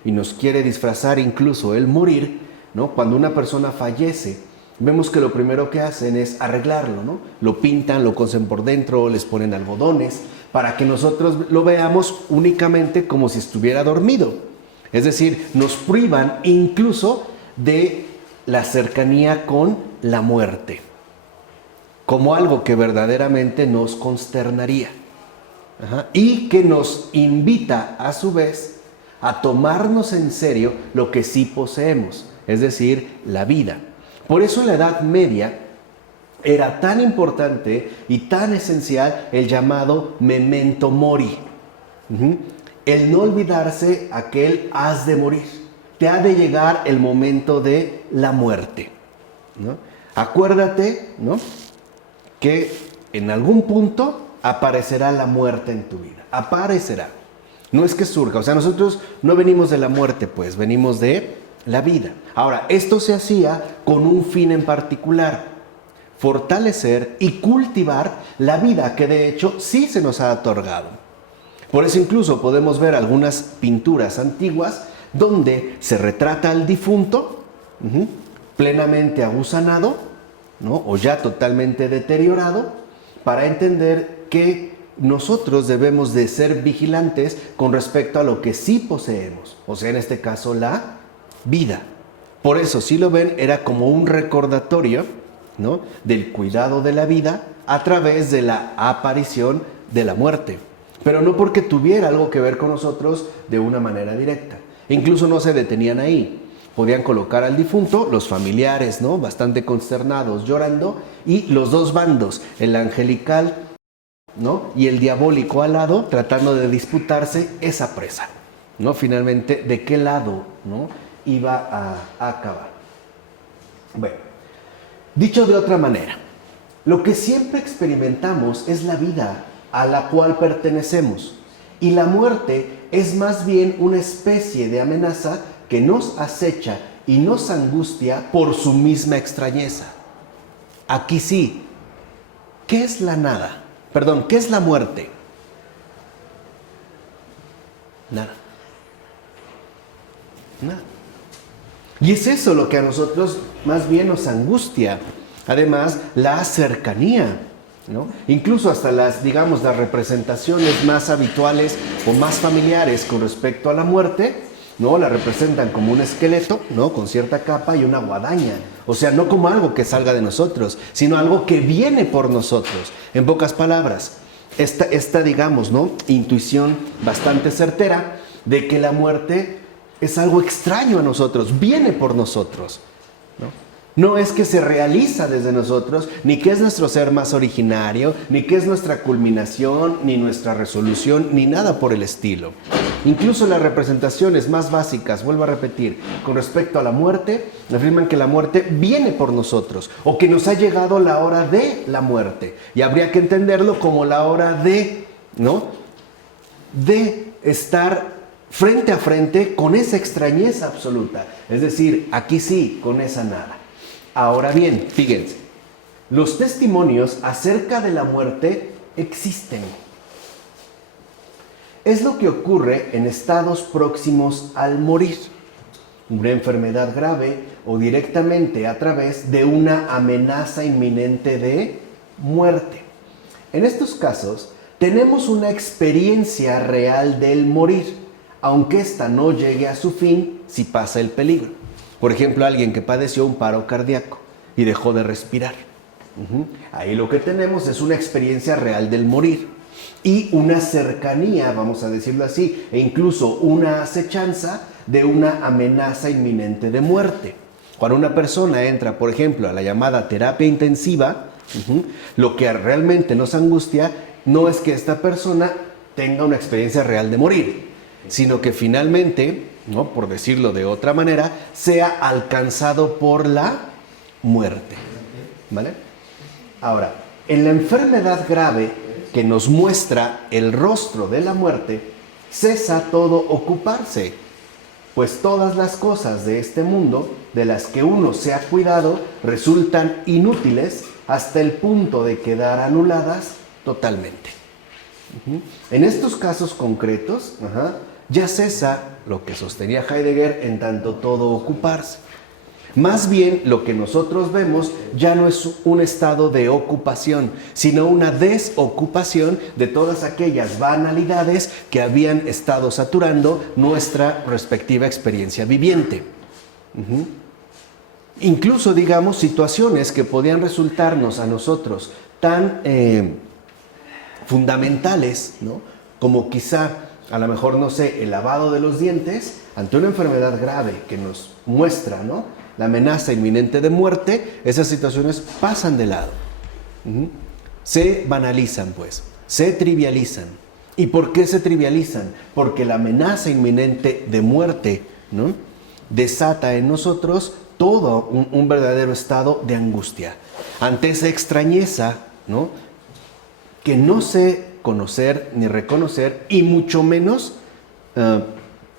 y nos quiere disfrazar incluso el morir, ¿no? Cuando una persona fallece, vemos que lo primero que hacen es arreglarlo, ¿no? Lo pintan, lo cosen por dentro, les ponen algodones, para que nosotros lo veamos únicamente como si estuviera dormido. Es decir, nos privan incluso de la cercanía con la muerte, como algo que verdaderamente nos consternaría. Y que nos invita a su vez a tomarnos en serio lo que sí poseemos, es decir, la vida. Por eso en la Edad Media era tan importante y tan esencial el llamado memento mori. El no olvidarse aquel has de morir. Te ha de llegar el momento de la muerte, ¿no? Acuérdate, ¿no?, que en algún punto aparecerá la muerte en tu vida. Aparecerá. No es que surja. O sea, nosotros no venimos de la muerte, pues, venimos de la vida. Ahora, esto se hacía con un fin en particular: fortalecer y cultivar la vida que de hecho sí se nos ha otorgado. Por eso incluso podemos ver algunas pinturas antiguas donde se retrata al difunto plenamente agusanado, ¿no?, o ya totalmente deteriorado, para entender que nosotros debemos de ser vigilantes con respecto a lo que sí poseemos, o sea, en este caso la vida. Por eso, si lo ven, era como un recordatorio, ¿no?, del cuidado de la vida a través de la aparición de la muerte, pero no porque tuviera algo que ver con nosotros de una manera directa. Incluso no se detenían ahí. Podían colocar al difunto, los familiares, ¿no?, bastante consternados, llorando, y los dos bandos, el angelical, ¿no?, y el diabólico al lado, tratando de disputarse esa presa, ¿no? Finalmente, ¿de qué lado, ¿no?, iba a acabar? Bueno, dicho de otra manera, lo que siempre experimentamos es la vida a la cual pertenecemos, y la muerte es más bien una especie de amenaza que nos acecha y nos angustia por su misma extrañeza. Aquí sí, ¿qué es la nada? Perdón, ¿qué es la muerte? Nada. Nada. Y es eso lo que a nosotros más bien nos angustia. Además, la cercanía, ¿no? Incluso hasta las, digamos, las representaciones más habituales o más familiares con respecto a la muerte, ¿no?, la representan como un esqueleto, ¿no?, con cierta capa y una guadaña. O sea, no como algo que salga de nosotros, sino algo que viene por nosotros. En pocas palabras, esta digamos, ¿no?, intuición bastante certera de que la muerte es algo extraño a nosotros, viene por nosotros, ¿no? No es que se realiza desde nosotros, ni que es nuestro ser más originario, ni que es nuestra culminación, ni nuestra resolución, ni nada por el estilo. Incluso las representaciones más básicas, vuelvo a repetir, con respecto a la muerte, afirman que la muerte viene por nosotros, o que nos ha llegado la hora de la muerte. Y habría que entenderlo como la hora de, ¿no?, de estar frente a frente con esa extrañeza absoluta. Es decir, aquí sí, con esa nada. Ahora bien, fíjense, los testimonios acerca de la muerte existen. Es lo que ocurre en estados próximos al morir, una enfermedad grave o directamente a través de una amenaza inminente de muerte. En estos casos, tenemos una experiencia real del morir, aunque ésta no llegue a su fin si pasa el peligro. Por ejemplo, alguien que padeció un paro cardíaco y dejó de respirar. Ahí lo que tenemos es una experiencia real del morir y una cercanía, vamos a decirlo así, e incluso una acechanza de una amenaza inminente de muerte. Cuando una persona entra, por ejemplo, a la llamada terapia intensiva, lo que realmente nos angustia no es que esta persona tenga una experiencia real de morir, sino que finalmente, ¿no?, por decirlo de otra manera, sea alcanzado por la muerte. ¿Vale? Ahora, en la enfermedad grave que nos muestra el rostro de la muerte, cesa todo ocuparse, pues todas las cosas de este mundo de las que uno se ha cuidado resultan inútiles hasta el punto de quedar anuladas totalmente. En estos casos concretos, ya cesa lo que sostenía Heidegger en tanto todo ocuparse. Más bien, lo que nosotros vemos ya no es un estado de ocupación, sino una desocupación de todas aquellas banalidades que habían estado saturando nuestra respectiva experiencia viviente. Incluso, digamos, situaciones que podían resultarnos a nosotros tan fundamentales, ¿no?, como quizá, a lo mejor, no sé, el lavado de los dientes, ante una enfermedad grave que nos muestra, ¿no?, la amenaza inminente de muerte, esas situaciones pasan de lado. Se banalizan, pues, se trivializan. ¿Y por qué se trivializan? Porque la amenaza inminente de muerte, ¿no?, desata en nosotros todo un verdadero estado de angustia. Ante esa extrañeza, ¿no?, que no sé conocer ni reconocer y mucho menos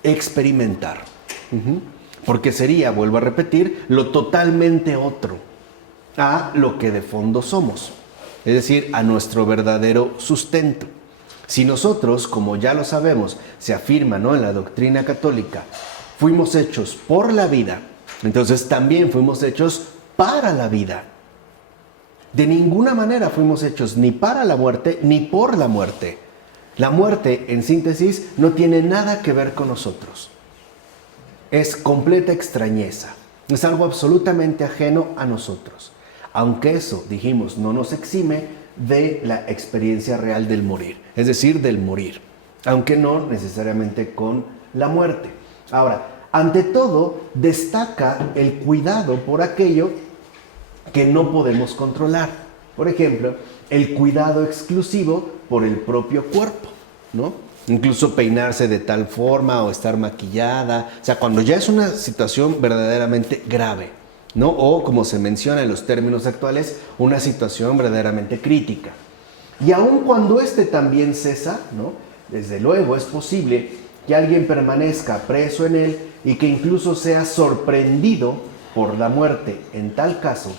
experimentar. Porque sería, vuelvo a repetir, lo totalmente otro a lo que de fondo somos, es decir, a nuestro verdadero sustento. Si nosotros, como ya lo sabemos, se afirma, ¿no?, en la doctrina católica, fuimos hechos por la vida, entonces también fuimos hechos para la vida. De ninguna manera fuimos hechos ni para la muerte ni por la muerte. La muerte, en síntesis, no tiene nada que ver con nosotros. Es completa extrañeza, es algo absolutamente ajeno a nosotros, aunque eso, dijimos, no nos exime de la experiencia real del morir, es decir, del morir, aunque no necesariamente con la muerte. Ahora, ante todo, destaca el cuidado por aquello que no podemos controlar. Por ejemplo, el cuidado exclusivo por el propio cuerpo, ¿no? Incluso peinarse de tal forma o estar maquillada, o sea, cuando ya es una situación verdaderamente grave, ¿no? O, como se menciona en los términos actuales, una situación verdaderamente crítica. Y aun cuando este también cesa, ¿no?, desde luego es posible que alguien permanezca preso en él y que incluso sea sorprendido por la muerte. En tal caso,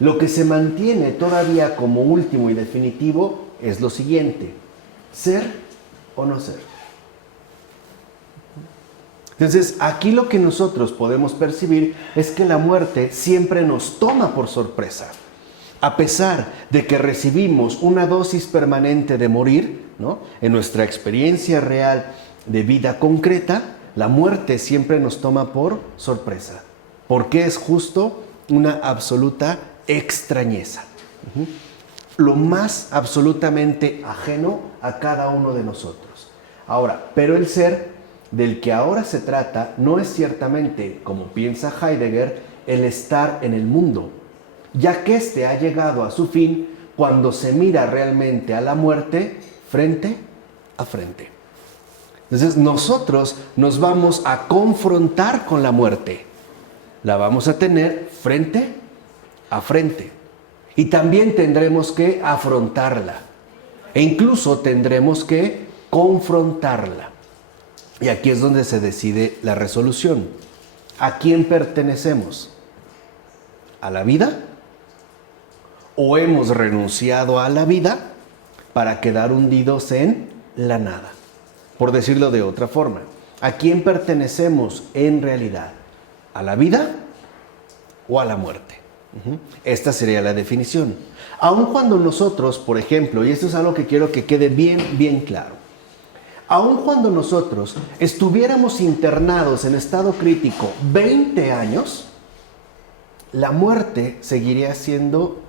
lo que se mantiene todavía como último y definitivo es lo siguiente: ser o no ser. Entonces, aquí lo que nosotros podemos percibir es que la muerte siempre nos toma por sorpresa. A pesar de que recibimos una dosis permanente de morir, ¿no?, en nuestra experiencia real de vida concreta, la muerte siempre nos toma por sorpresa, porque es justo una absoluta extrañeza. Lo más absolutamente ajeno a cada uno de nosotros. Ahora, pero el ser del que ahora se trata no es ciertamente, como piensa Heidegger, el estar en el mundo, ya que éste ha llegado a su fin cuando se mira realmente a la muerte frente a frente. Entonces nosotros nos vamos a confrontar con la muerte, la vamos a tener frente a frente. Y también tendremos que afrontarla. E incluso tendremos que confrontarla. Y aquí es donde se decide la resolución. ¿A quién pertenecemos? ¿A la vida? ¿O hemos renunciado a la vida para quedar hundidos en la nada. Por decirlo de otra forma, ¿a quién pertenecemos en realidad? ¿A la vida o a la muerte? Esta sería la definición. Aun cuando nosotros, por ejemplo, y esto es algo que quiero que quede bien claro, aun cuando nosotros estuviéramos internados en estado crítico 20 años, la muerte seguiría siendo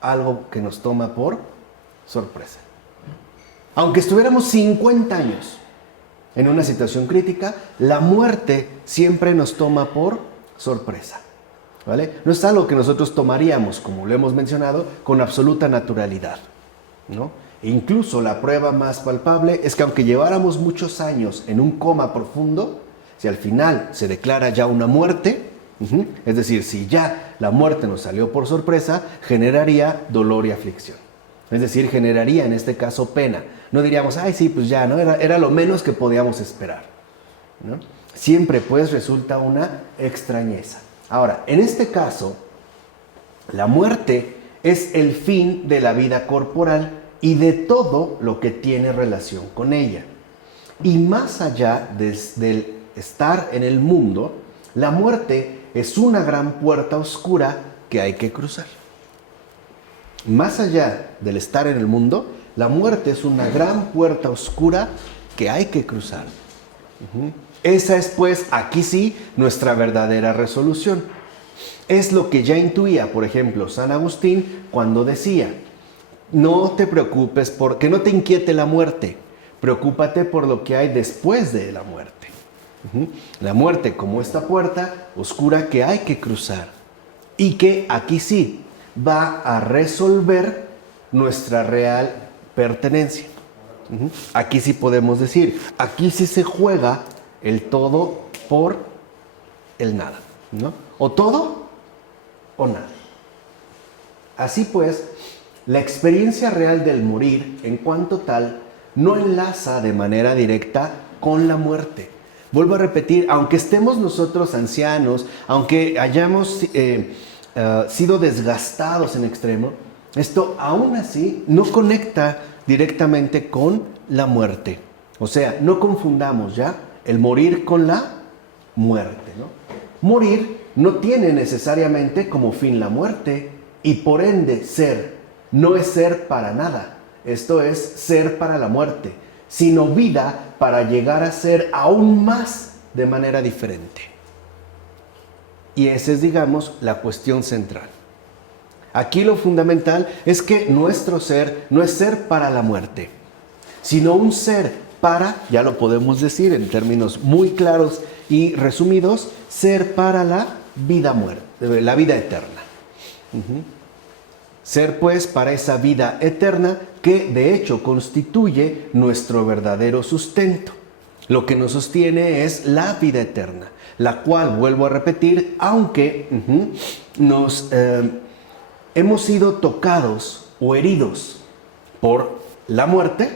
algo que nos toma por sorpresa. Aunque estuviéramos 50 años en una situación crítica, la muerte siempre nos toma por sorpresa, ¿vale? No es algo que nosotros tomaríamos, como lo hemos mencionado, con absoluta naturalidad, ¿no? E incluso la prueba más palpable es que aunque lleváramos muchos años en un coma profundo, si al final se declara ya una muerte, es decir, si ya la muerte nos salió por sorpresa, generaría dolor y aflicción. Es decir, generaría en este caso pena. No diríamos, ay sí, pues ya, ¿no? Era lo menos que podíamos esperar, ¿no? Siempre pues resulta una extrañeza. Ahora, en este caso, la muerte es el fin de la vida corporal y de todo lo que tiene relación con ella. Y más allá del estar en el mundo, la muerte es una gran puerta oscura que hay que cruzar. Más allá del estar en el mundo, la muerte es una gran puerta oscura que hay que cruzar. Esa es pues, aquí sí, nuestra verdadera resolución. Es lo que ya intuía, por ejemplo, San Agustín cuando decía, no te preocupes que no te inquiete la muerte, preocúpate por lo que hay después de la muerte. La muerte como esta puerta oscura que hay que cruzar y que aquí sí va a resolver nuestra real pertenencia. Aquí sí podemos decir, aquí sí se juega el todo por el nada, ¿no? O todo o nada. Así pues, la experiencia real del morir en cuanto tal no enlaza de manera directa con la muerte. Vuelvo a repetir, aunque estemos nosotros ancianos, aunque hayamos sido desgastados en extremo, esto aún así no conecta directamente con la muerte. O sea, no confundamos ya el morir con la muerte, ¿no? Morir no tiene necesariamente como fin la muerte y por ende ser. No es ser para nada, esto es ser para la muerte, sino vida para llegar a ser aún más de manera diferente. Y esa es, digamos, la cuestión central. Aquí lo fundamental es que nuestro ser no es ser para la muerte, sino un ser para, ya lo podemos decir en términos muy claros y resumidos, ser para la vida la vida eterna. Ser pues para esa vida eterna que de hecho constituye nuestro verdadero sustento. Lo que nos sostiene es la vida eterna, la cual, vuelvo a repetir, aunque hemos sido tocados o heridos por la muerte,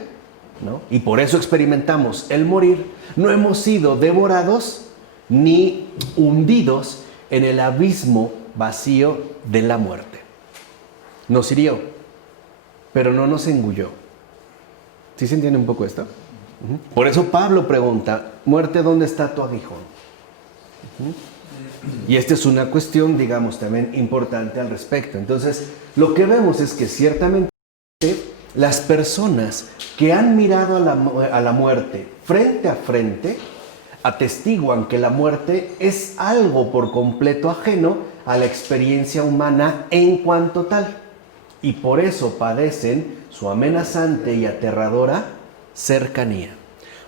¿no? Y por eso experimentamos el morir, no hemos sido devorados ni hundidos en el abismo vacío de la muerte. Nos hirió, pero no nos engulló. ¿Sí se entiende un poco esto? Por eso Pablo pregunta, muerte, ¿dónde está tu aguijón? Y esta es una cuestión, digamos, también importante al respecto. Entonces, lo que vemos es que ciertamente las personas que han mirado a la muerte frente a frente, atestiguan que la muerte es algo por completo ajeno a la experiencia humana en cuanto tal. Y por eso padecen su amenazante y aterradora cercanía.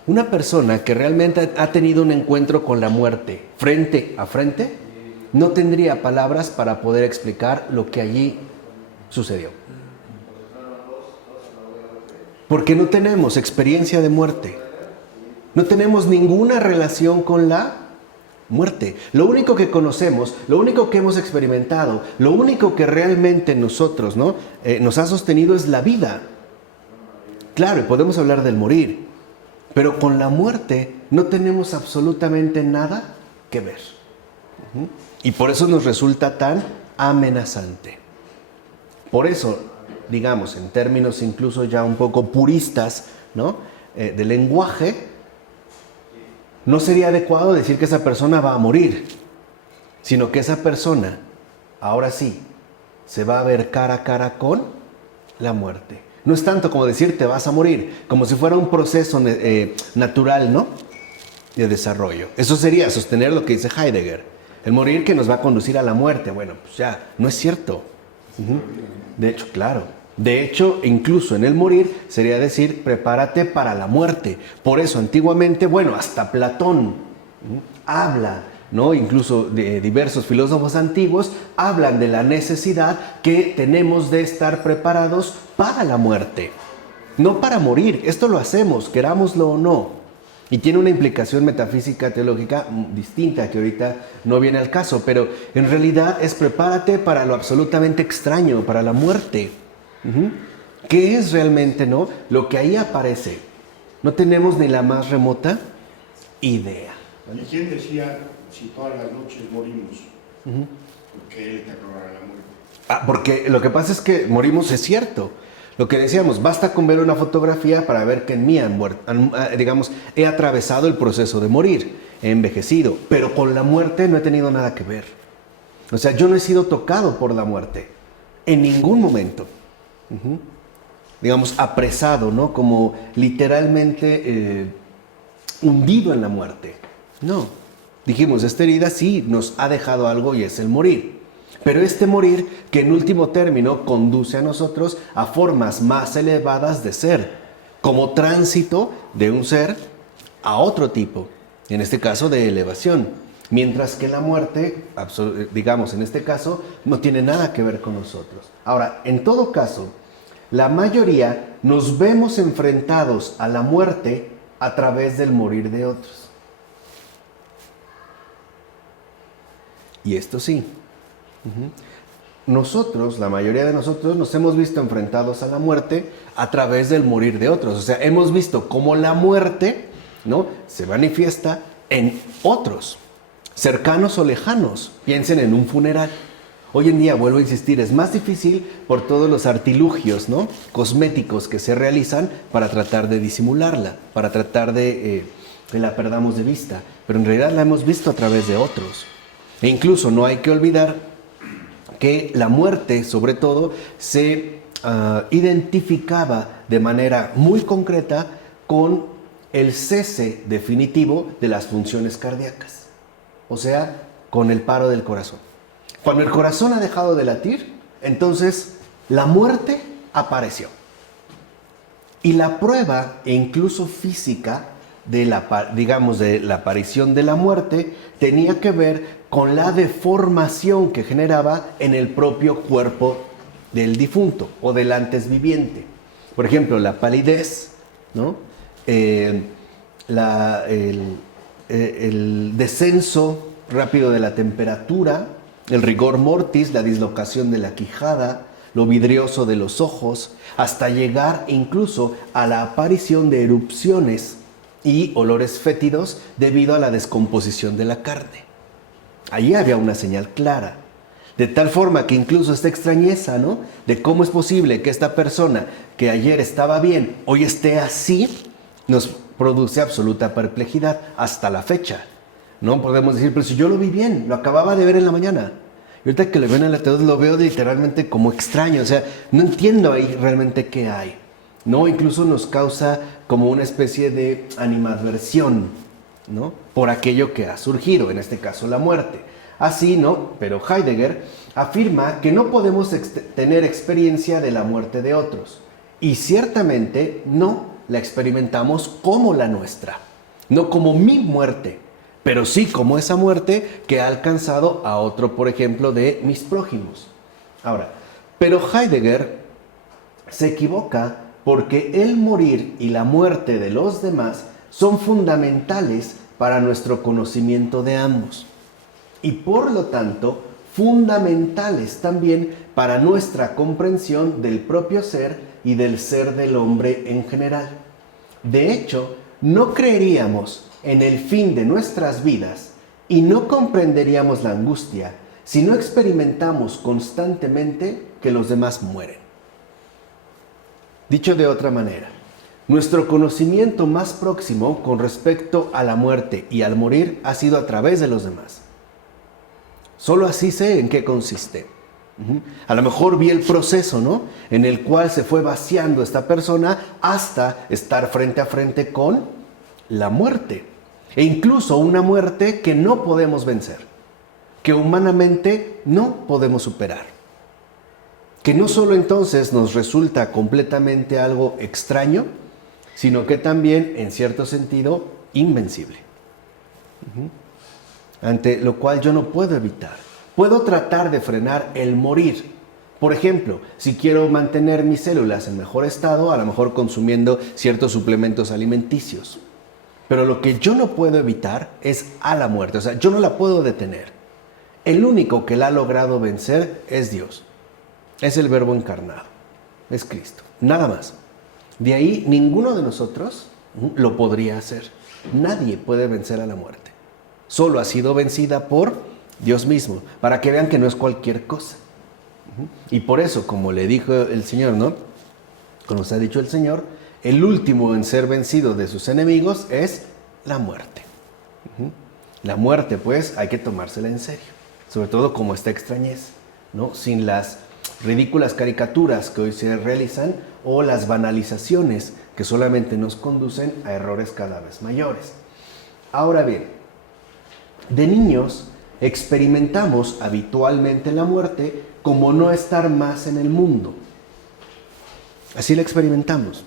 Una persona que realmente ha tenido un encuentro con la muerte frente a frente, no tendría palabras para poder explicar lo que allí sucedió. Porque no tenemos experiencia de muerte. No tenemos ninguna relación con la muerte. Lo único que conocemos, lo único que hemos experimentado, lo único que realmente nosotros nos ha sostenido es la vida. Claro, podemos hablar del morir, pero con la muerte no tenemos absolutamente nada que ver. Y por eso nos resulta tan amenazante. Por eso digamos, en términos incluso ya un poco puristas, ¿no? De lenguaje, no sería adecuado decir que esa persona va a morir, sino que esa persona, ahora sí, se va a ver cara a cara con la muerte. No es tanto como decir te vas a morir, como si fuera un proceso natural, ¿no? De desarrollo. Eso sería sostener lo que dice Heidegger. El morir que nos va a conducir a la muerte. Bueno, pues ya, no es cierto. De hecho, claro. De hecho, incluso en el morir sería decir, prepárate para la muerte. Por eso, antiguamente, bueno, hasta Platón habla, ¿no? Incluso de diversos filósofos antiguos hablan de la necesidad que tenemos de estar preparados para la muerte. No para morir. Esto lo hacemos, querámoslo o no. Y tiene una implicación metafísica, teológica distinta que ahorita no viene al caso, pero en realidad es prepárate para lo absolutamente extraño, para la muerte. ¿Qué es realmente, no? Lo que ahí aparece. No tenemos ni la más remota idea. ¿Y quién decía si todas las noches morimos? Porque él te acabará la muerte. Porque lo que pasa es que morimos, es cierto. Lo que decíamos, basta con ver una fotografía para ver que en mí digamos, he atravesado el proceso de morir, he envejecido, pero con la muerte no he tenido nada que ver. O sea, yo no he sido tocado por la muerte, en ningún momento. Digamos, apresado, ¿no? Como literalmente hundido en la muerte. No. Dijimos, esta herida sí nos ha dejado algo y es el morir. Pero este morir, que en último término conduce a nosotros a formas más elevadas de ser, como tránsito de un ser a otro tipo, en este caso de elevación. Mientras que la muerte, digamos en este caso, no tiene nada que ver con nosotros. Ahora, en todo caso, la mayoría nos vemos enfrentados a la muerte a través del morir de otros. Y esto sí. Nosotros, la mayoría de nosotros, nos hemos visto enfrentados a la muerte a través del morir de otros. O sea, hemos visto cómo la muerte, ¿no?, se manifiesta en otros, cercanos o lejanos. Piensen en un funeral. Hoy en día, vuelvo a insistir, es más difícil por todos los artilugios, ¿no?, cosméticos que se realizan para tratar de disimularla, para tratar de que la perdamos de vista. Pero en realidad la hemos visto a través de otros. E incluso no hay que olvidar que la muerte, sobre todo, se identificaba de manera muy concreta con el cese definitivo de las funciones cardíacas, o sea, con el paro del corazón. Cuando el corazón ha dejado de latir, entonces la muerte apareció. Y la prueba, e incluso física, de la aparición de la muerte tenía que ver con la deformación que generaba en el propio cuerpo del difunto o del antes viviente. Por ejemplo, la palidez, ¿no?, el descenso rápido de la temperatura, el rigor mortis, la dislocación de la quijada, lo vidrioso de los ojos, hasta llegar incluso a la aparición de erupciones y olores fétidos debido a la descomposición de la carne. Allí había una señal clara. De tal forma que incluso esta extrañeza, ¿no?, de cómo es posible que esta persona que ayer estaba bien, hoy esté así, nos produce absoluta perplejidad hasta la fecha. No podemos decir, pero si yo lo vi bien, lo acababa de ver en la mañana. Y ahorita que lo veo en el ataúd lo veo literalmente como extraño. O sea, no entiendo ahí realmente qué hay. ¿No? Incluso nos causa como una especie de animadversión, ¿no?, por aquello que ha surgido, en este caso la muerte. Así, ¿no?, pero Heidegger afirma que no podemos tener experiencia de la muerte de otros. Y ciertamente no la experimentamos como la nuestra, no como mi muerte, pero sí como esa muerte que ha alcanzado a otro, por ejemplo, de mis prójimos. Ahora, pero Heidegger se equivoca porque el morir y la muerte de los demás son fundamentales para nuestro conocimiento de ambos y por lo tanto fundamentales también para nuestra comprensión del propio ser y del ser del hombre en general. De hecho, no creeríamos en el fin de nuestras vidas y no comprenderíamos la angustia si no experimentamos constantemente que los demás mueren. Dicho de otra manera, nuestro conocimiento más próximo con respecto a la muerte y al morir ha sido a través de los demás. Solo así sé en qué consiste. A lo mejor vi el proceso, ¿no?, en el cual se fue vaciando esta persona hasta estar frente a frente con la muerte. E incluso una muerte que no podemos vencer, que humanamente no podemos superar. Que no solo entonces nos resulta completamente algo extraño, sino que también, en cierto sentido, invencible. Ante lo cual yo no puedo evitar. Puedo tratar de frenar el morir. Por ejemplo, si quiero mantener mis células en mejor estado, a lo mejor consumiendo ciertos suplementos alimenticios. Pero lo que yo no puedo evitar es a la muerte. O sea, yo no la puedo detener. El único que la ha logrado vencer es Dios. Es el Verbo encarnado. Es Cristo. Nada más. De ahí ninguno de nosotros lo podría hacer. Nadie puede vencer a la muerte. Solo ha sido vencida por Dios mismo, para que vean que no es cualquier cosa. Y por eso, como le dijo el Señor, ¿no?, como nos ha dicho el Señor, el último en ser vencido de sus enemigos es la muerte. La muerte, pues, hay que tomársela en serio, sobre todo como esta extrañez, ¿no?, sin las ridículas caricaturas que hoy se realizan o las banalizaciones que solamente nos conducen a errores cada vez mayores. Ahora bien, de niños experimentamos habitualmente la muerte como no estar más en el mundo. Así la experimentamos.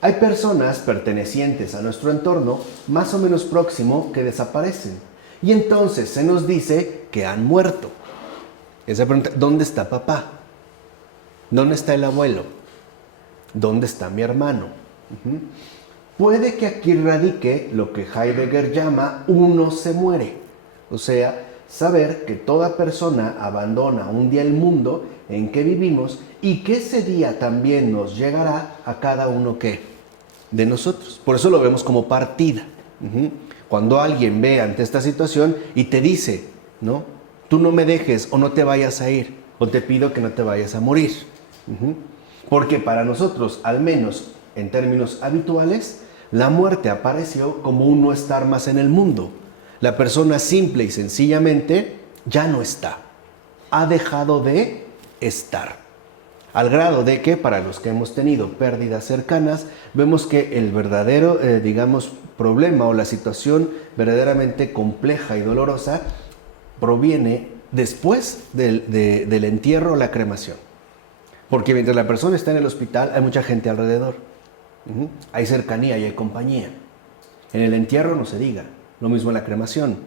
Hay personas pertenecientes a nuestro entorno más o menos próximo que desaparecen y entonces se nos dice que han muerto. Esa pregunta, ¿dónde está papá? ¿Dónde está el abuelo? ¿Dónde está mi hermano? Puede que aquí radique lo que Heidegger llama uno se muere. O sea, saber que toda persona abandona un día el mundo en que vivimos y que ese día también nos llegará a cada uno de nosotros. Por eso lo vemos como partida. Cuando alguien ve ante esta situación y te dice, ¿no?, tú no me dejes o no te vayas a ir, o te pido que no te vayas a morir. Porque para nosotros, al menos en términos habituales, la muerte apareció como un no estar más en el mundo. La persona simple y sencillamente ya no está. Ha dejado de estar. Al grado de que, para los que hemos tenido pérdidas cercanas, vemos que el verdadero, problema o la situación verdaderamente compleja y dolorosa proviene después del entierro o la cremación. Porque mientras la persona está en el hospital, hay mucha gente alrededor. Hay cercanía y hay compañía. En el entierro no se diga. Lo mismo en la cremación.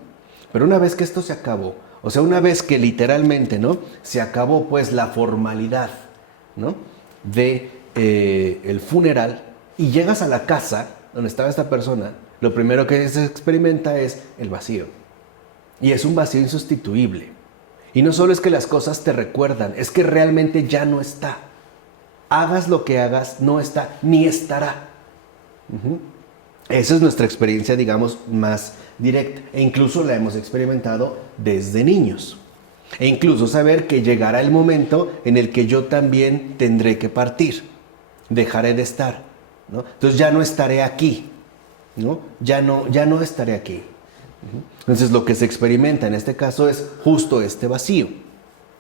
Pero una vez que esto se acabó, o sea, una vez que literalmente, ¿no?, se acabó pues la formalidad, ¿no?, de el funeral, y llegas a la casa donde estaba esta persona, lo primero que se experimenta es el vacío. Y es un vacío insustituible. Y no solo es que las cosas te recuerdan, es que realmente ya no está. Hagas lo que hagas, no está, ni estará. Esa es nuestra experiencia, más directa. E incluso la hemos experimentado desde niños. E incluso saber que llegará el momento en el que yo también tendré que partir. Dejaré de estar, ¿no? Entonces ya no estaré aquí, ¿no? Ya no estaré aquí. Entonces lo que se experimenta en este caso es justo este vacío.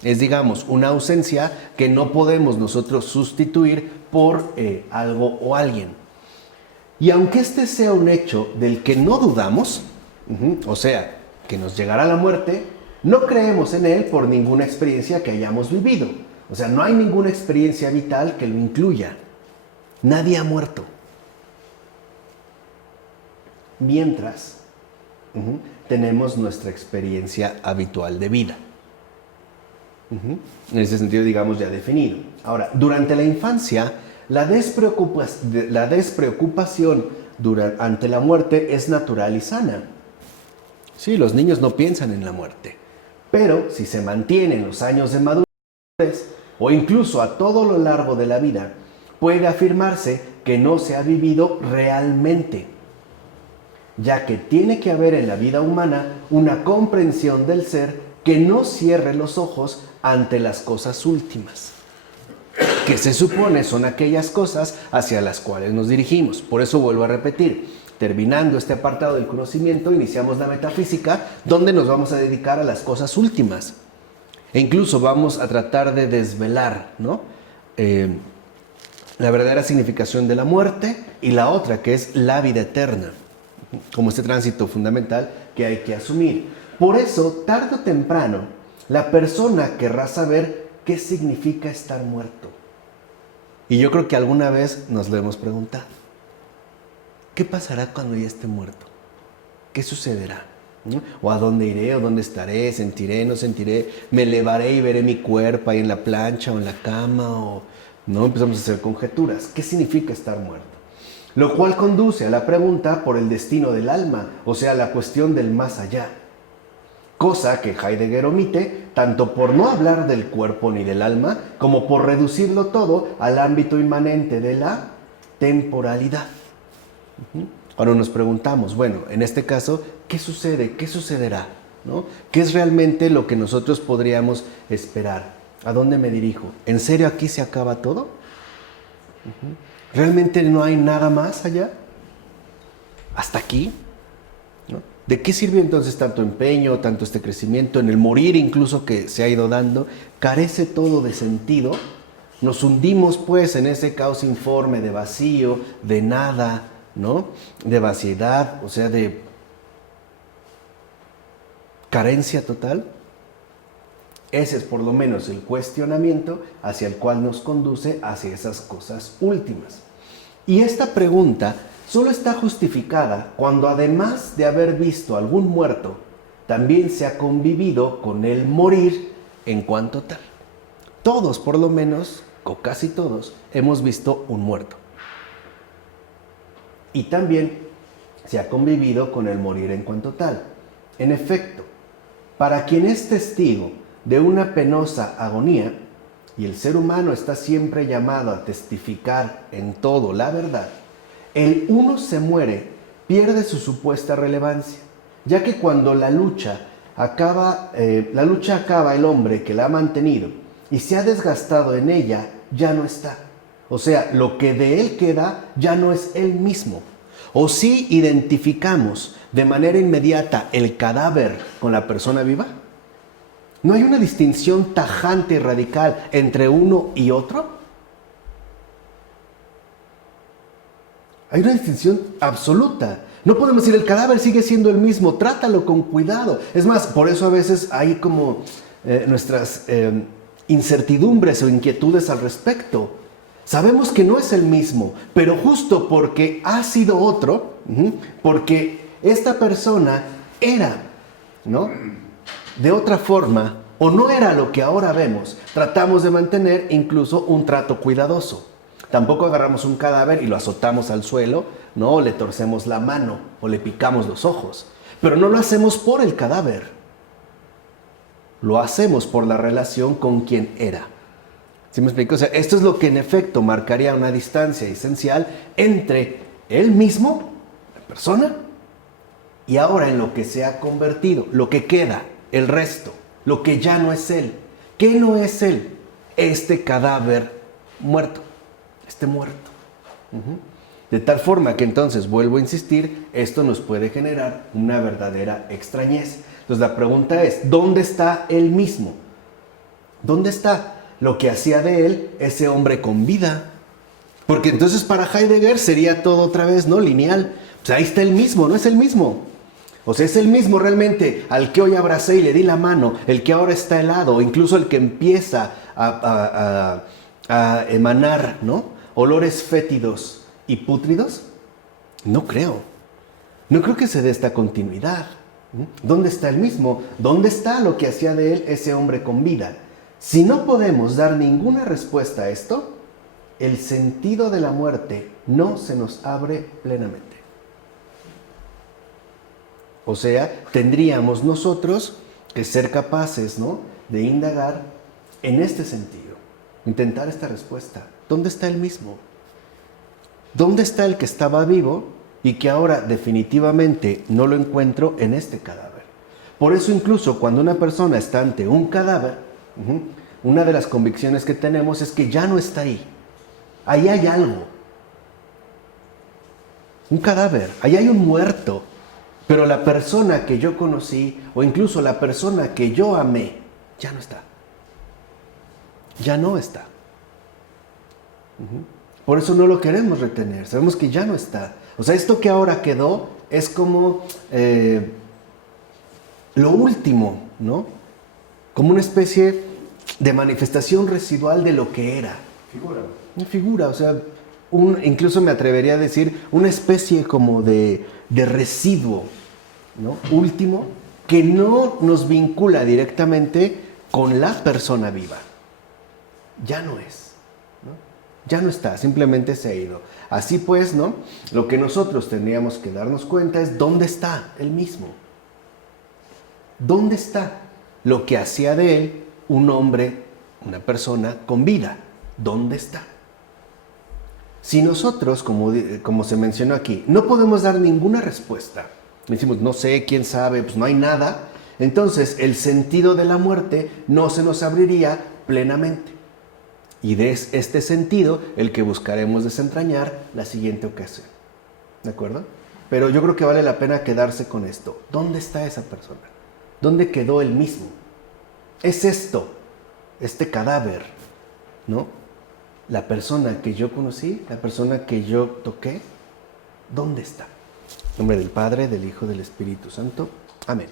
Es, una ausencia que no podemos nosotros sustituir por algo o alguien. Y aunque este sea un hecho del que no dudamos, o sea, que nos llegará la muerte, no creemos en él por ninguna experiencia que hayamos vivido. O sea, no hay ninguna experiencia vital que lo incluya. Nadie ha muerto. Mientras tenemos nuestra experiencia habitual de vida. En ese sentido, ya definido. Ahora, durante la infancia, la despreocupación ante la muerte es natural y sana. Sí, los niños no piensan en la muerte. Pero si se mantiene en los años de madurez, o incluso a todo lo largo de la vida, puede afirmarse que no se ha vivido realmente, ya que tiene que haber en la vida humana una comprensión del ser que no cierre los ojos ante las cosas últimas. que se supone son aquellas cosas hacia las cuales nos dirigimos. Por eso vuelvo a repetir, terminando este apartado del conocimiento, iniciamos la metafísica, donde nos vamos a dedicar a las cosas últimas. E incluso vamos a tratar de desvelar, ¿no?, la verdadera significación de la muerte y la otra, que es la vida eterna, como este tránsito fundamental que hay que asumir. Por eso, tarde o temprano, la persona querrá saber qué significa estar muerto. Y yo creo que alguna vez nos lo hemos preguntado. ¿Qué pasará cuando ya esté muerto? ¿Qué sucederá? ¿No? ¿O a dónde iré? ¿O dónde estaré? ¿Sentiré? ¿No sentiré? ¿Me elevaré y veré mi cuerpo ahí en la plancha o en la cama? ¿O no? Empezamos a hacer conjeturas. ¿Qué significa estar muerto? Lo cual conduce a la pregunta por el destino del alma, o sea, la cuestión del más allá. Cosa que Heidegger omite, tanto por no hablar del cuerpo ni del alma, como por reducirlo todo al ámbito inmanente de la temporalidad. Ahora nos preguntamos, bueno, en este caso, ¿qué sucede? ¿Qué sucederá? ¿No? ¿Qué es realmente lo que nosotros podríamos esperar? ¿A dónde me dirijo? ¿En serio aquí se acaba todo? ¿Realmente no hay nada más allá? ¿Hasta aquí? ¿No? ¿De qué sirve entonces tanto empeño, tanto este crecimiento, en el morir incluso que se ha ido dando? ¿Carece todo de sentido? Nos hundimos pues en ese caos informe de vacío, de nada, ¿no? De vaciedad, o sea, de carencia total. Ese es por lo menos el cuestionamiento hacia el cual nos conduce hacia esas cosas últimas. Y esta pregunta solo está justificada cuando, además de haber visto algún muerto, también se ha convivido con el morir en cuanto tal. Todos, por lo menos, o casi todos, hemos visto un muerto. Y también se ha convivido con el morir en cuanto tal. En efecto, para quien es testigo de una penosa agonía, y el ser humano está siempre llamado a testificar en todo la verdad, el uno se muere, pierde su supuesta relevancia, ya que cuando la lucha acaba el hombre que la ha mantenido y se ha desgastado en ella, ya no está. O sea, lo que de él queda ya no es él mismo. O si identificamos de manera inmediata el cadáver con la persona viva, ¿no hay una distinción tajante y radical entre uno y otro? Hay una distinción absoluta. No podemos decir el cadáver sigue siendo el mismo, trátalo con cuidado. Es más, por eso a veces hay como nuestras incertidumbres o inquietudes al respecto. Sabemos que no es el mismo, pero justo porque ha sido otro, porque esta persona era, ¿no?, de otra forma, o no era lo que ahora vemos, tratamos de mantener incluso un trato cuidadoso. Tampoco agarramos un cadáver y lo azotamos al suelo, ¿no?, o le torcemos la mano, o le picamos los ojos. Pero no lo hacemos por el cadáver. Lo hacemos por la relación con quien era. ¿Sí me explico? O sea, esto es lo que en efecto marcaría una distancia esencial entre él mismo, la persona, y ahora en lo que se ha convertido, lo que queda, el resto, lo que ya no es él. ¿Qué no es él? Este cadáver muerto, este muerto. De tal forma que entonces, vuelvo a insistir, esto nos puede generar una verdadera extrañez. Entonces la pregunta es, ¿dónde está él mismo? ¿Dónde está lo que hacía de él ese hombre con vida? Porque entonces para Heidegger sería todo otra vez, ¿no?, lineal. Pues ahí está el mismo, no es el mismo. O sea, es el mismo realmente al que hoy abracé y le di la mano, el que ahora está helado, o incluso el que empieza a emanar, ¿no?, olores fétidos y pútridos. No creo. No creo que se dé esta continuidad. ¿Dónde está el mismo? ¿Dónde está lo que hacía de él ese hombre con vida? Si no podemos dar ninguna respuesta a esto, el sentido de la muerte no se nos abre plenamente. O sea, tendríamos nosotros que ser capaces, ¿no?, de indagar en este sentido, intentar esta respuesta. ¿Dónde está el mismo? ¿Dónde está el que estaba vivo y que ahora definitivamente no lo encuentro en este cadáver? Por eso incluso cuando una persona está ante un cadáver, una de las convicciones que tenemos es que ya no está ahí. Ahí hay algo. Un cadáver, ahí hay un muerto. Pero la persona que yo conocí, o incluso la persona que yo amé, ya no está. Ya no está. Por eso no lo queremos retener. Sabemos que ya no está. O sea, esto que ahora quedó es como lo último, ¿no? Como una especie de manifestación residual de lo que era. Figura. Una figura, o sea, incluso me atrevería a decir, una especie como de residuo, ¿no? Último, que no nos vincula directamente con la persona viva. Ya no es, ¿no? Ya no está, simplemente se ha ido. Así pues, ¿no? Lo que nosotros tendríamos que darnos cuenta es dónde está él mismo. ¿Dónde está lo que hacía de él un hombre, una persona con vida? ¿Dónde está? Si nosotros, como se mencionó aquí, no podemos dar ninguna respuesta, decimos, no sé, quién sabe, pues no hay nada, entonces el sentido de la muerte no se nos abriría plenamente. Y de este sentido, el que buscaremos desentrañar la siguiente ocasión. ¿De acuerdo? Pero yo creo que vale la pena quedarse con esto. ¿Dónde está esa persona? ¿Dónde quedó él mismo? Es esto, este cadáver, ¿no? La persona que yo conocí, la persona que yo toqué, ¿dónde está? En nombre del Padre, del Hijo, del Espíritu Santo. Amén.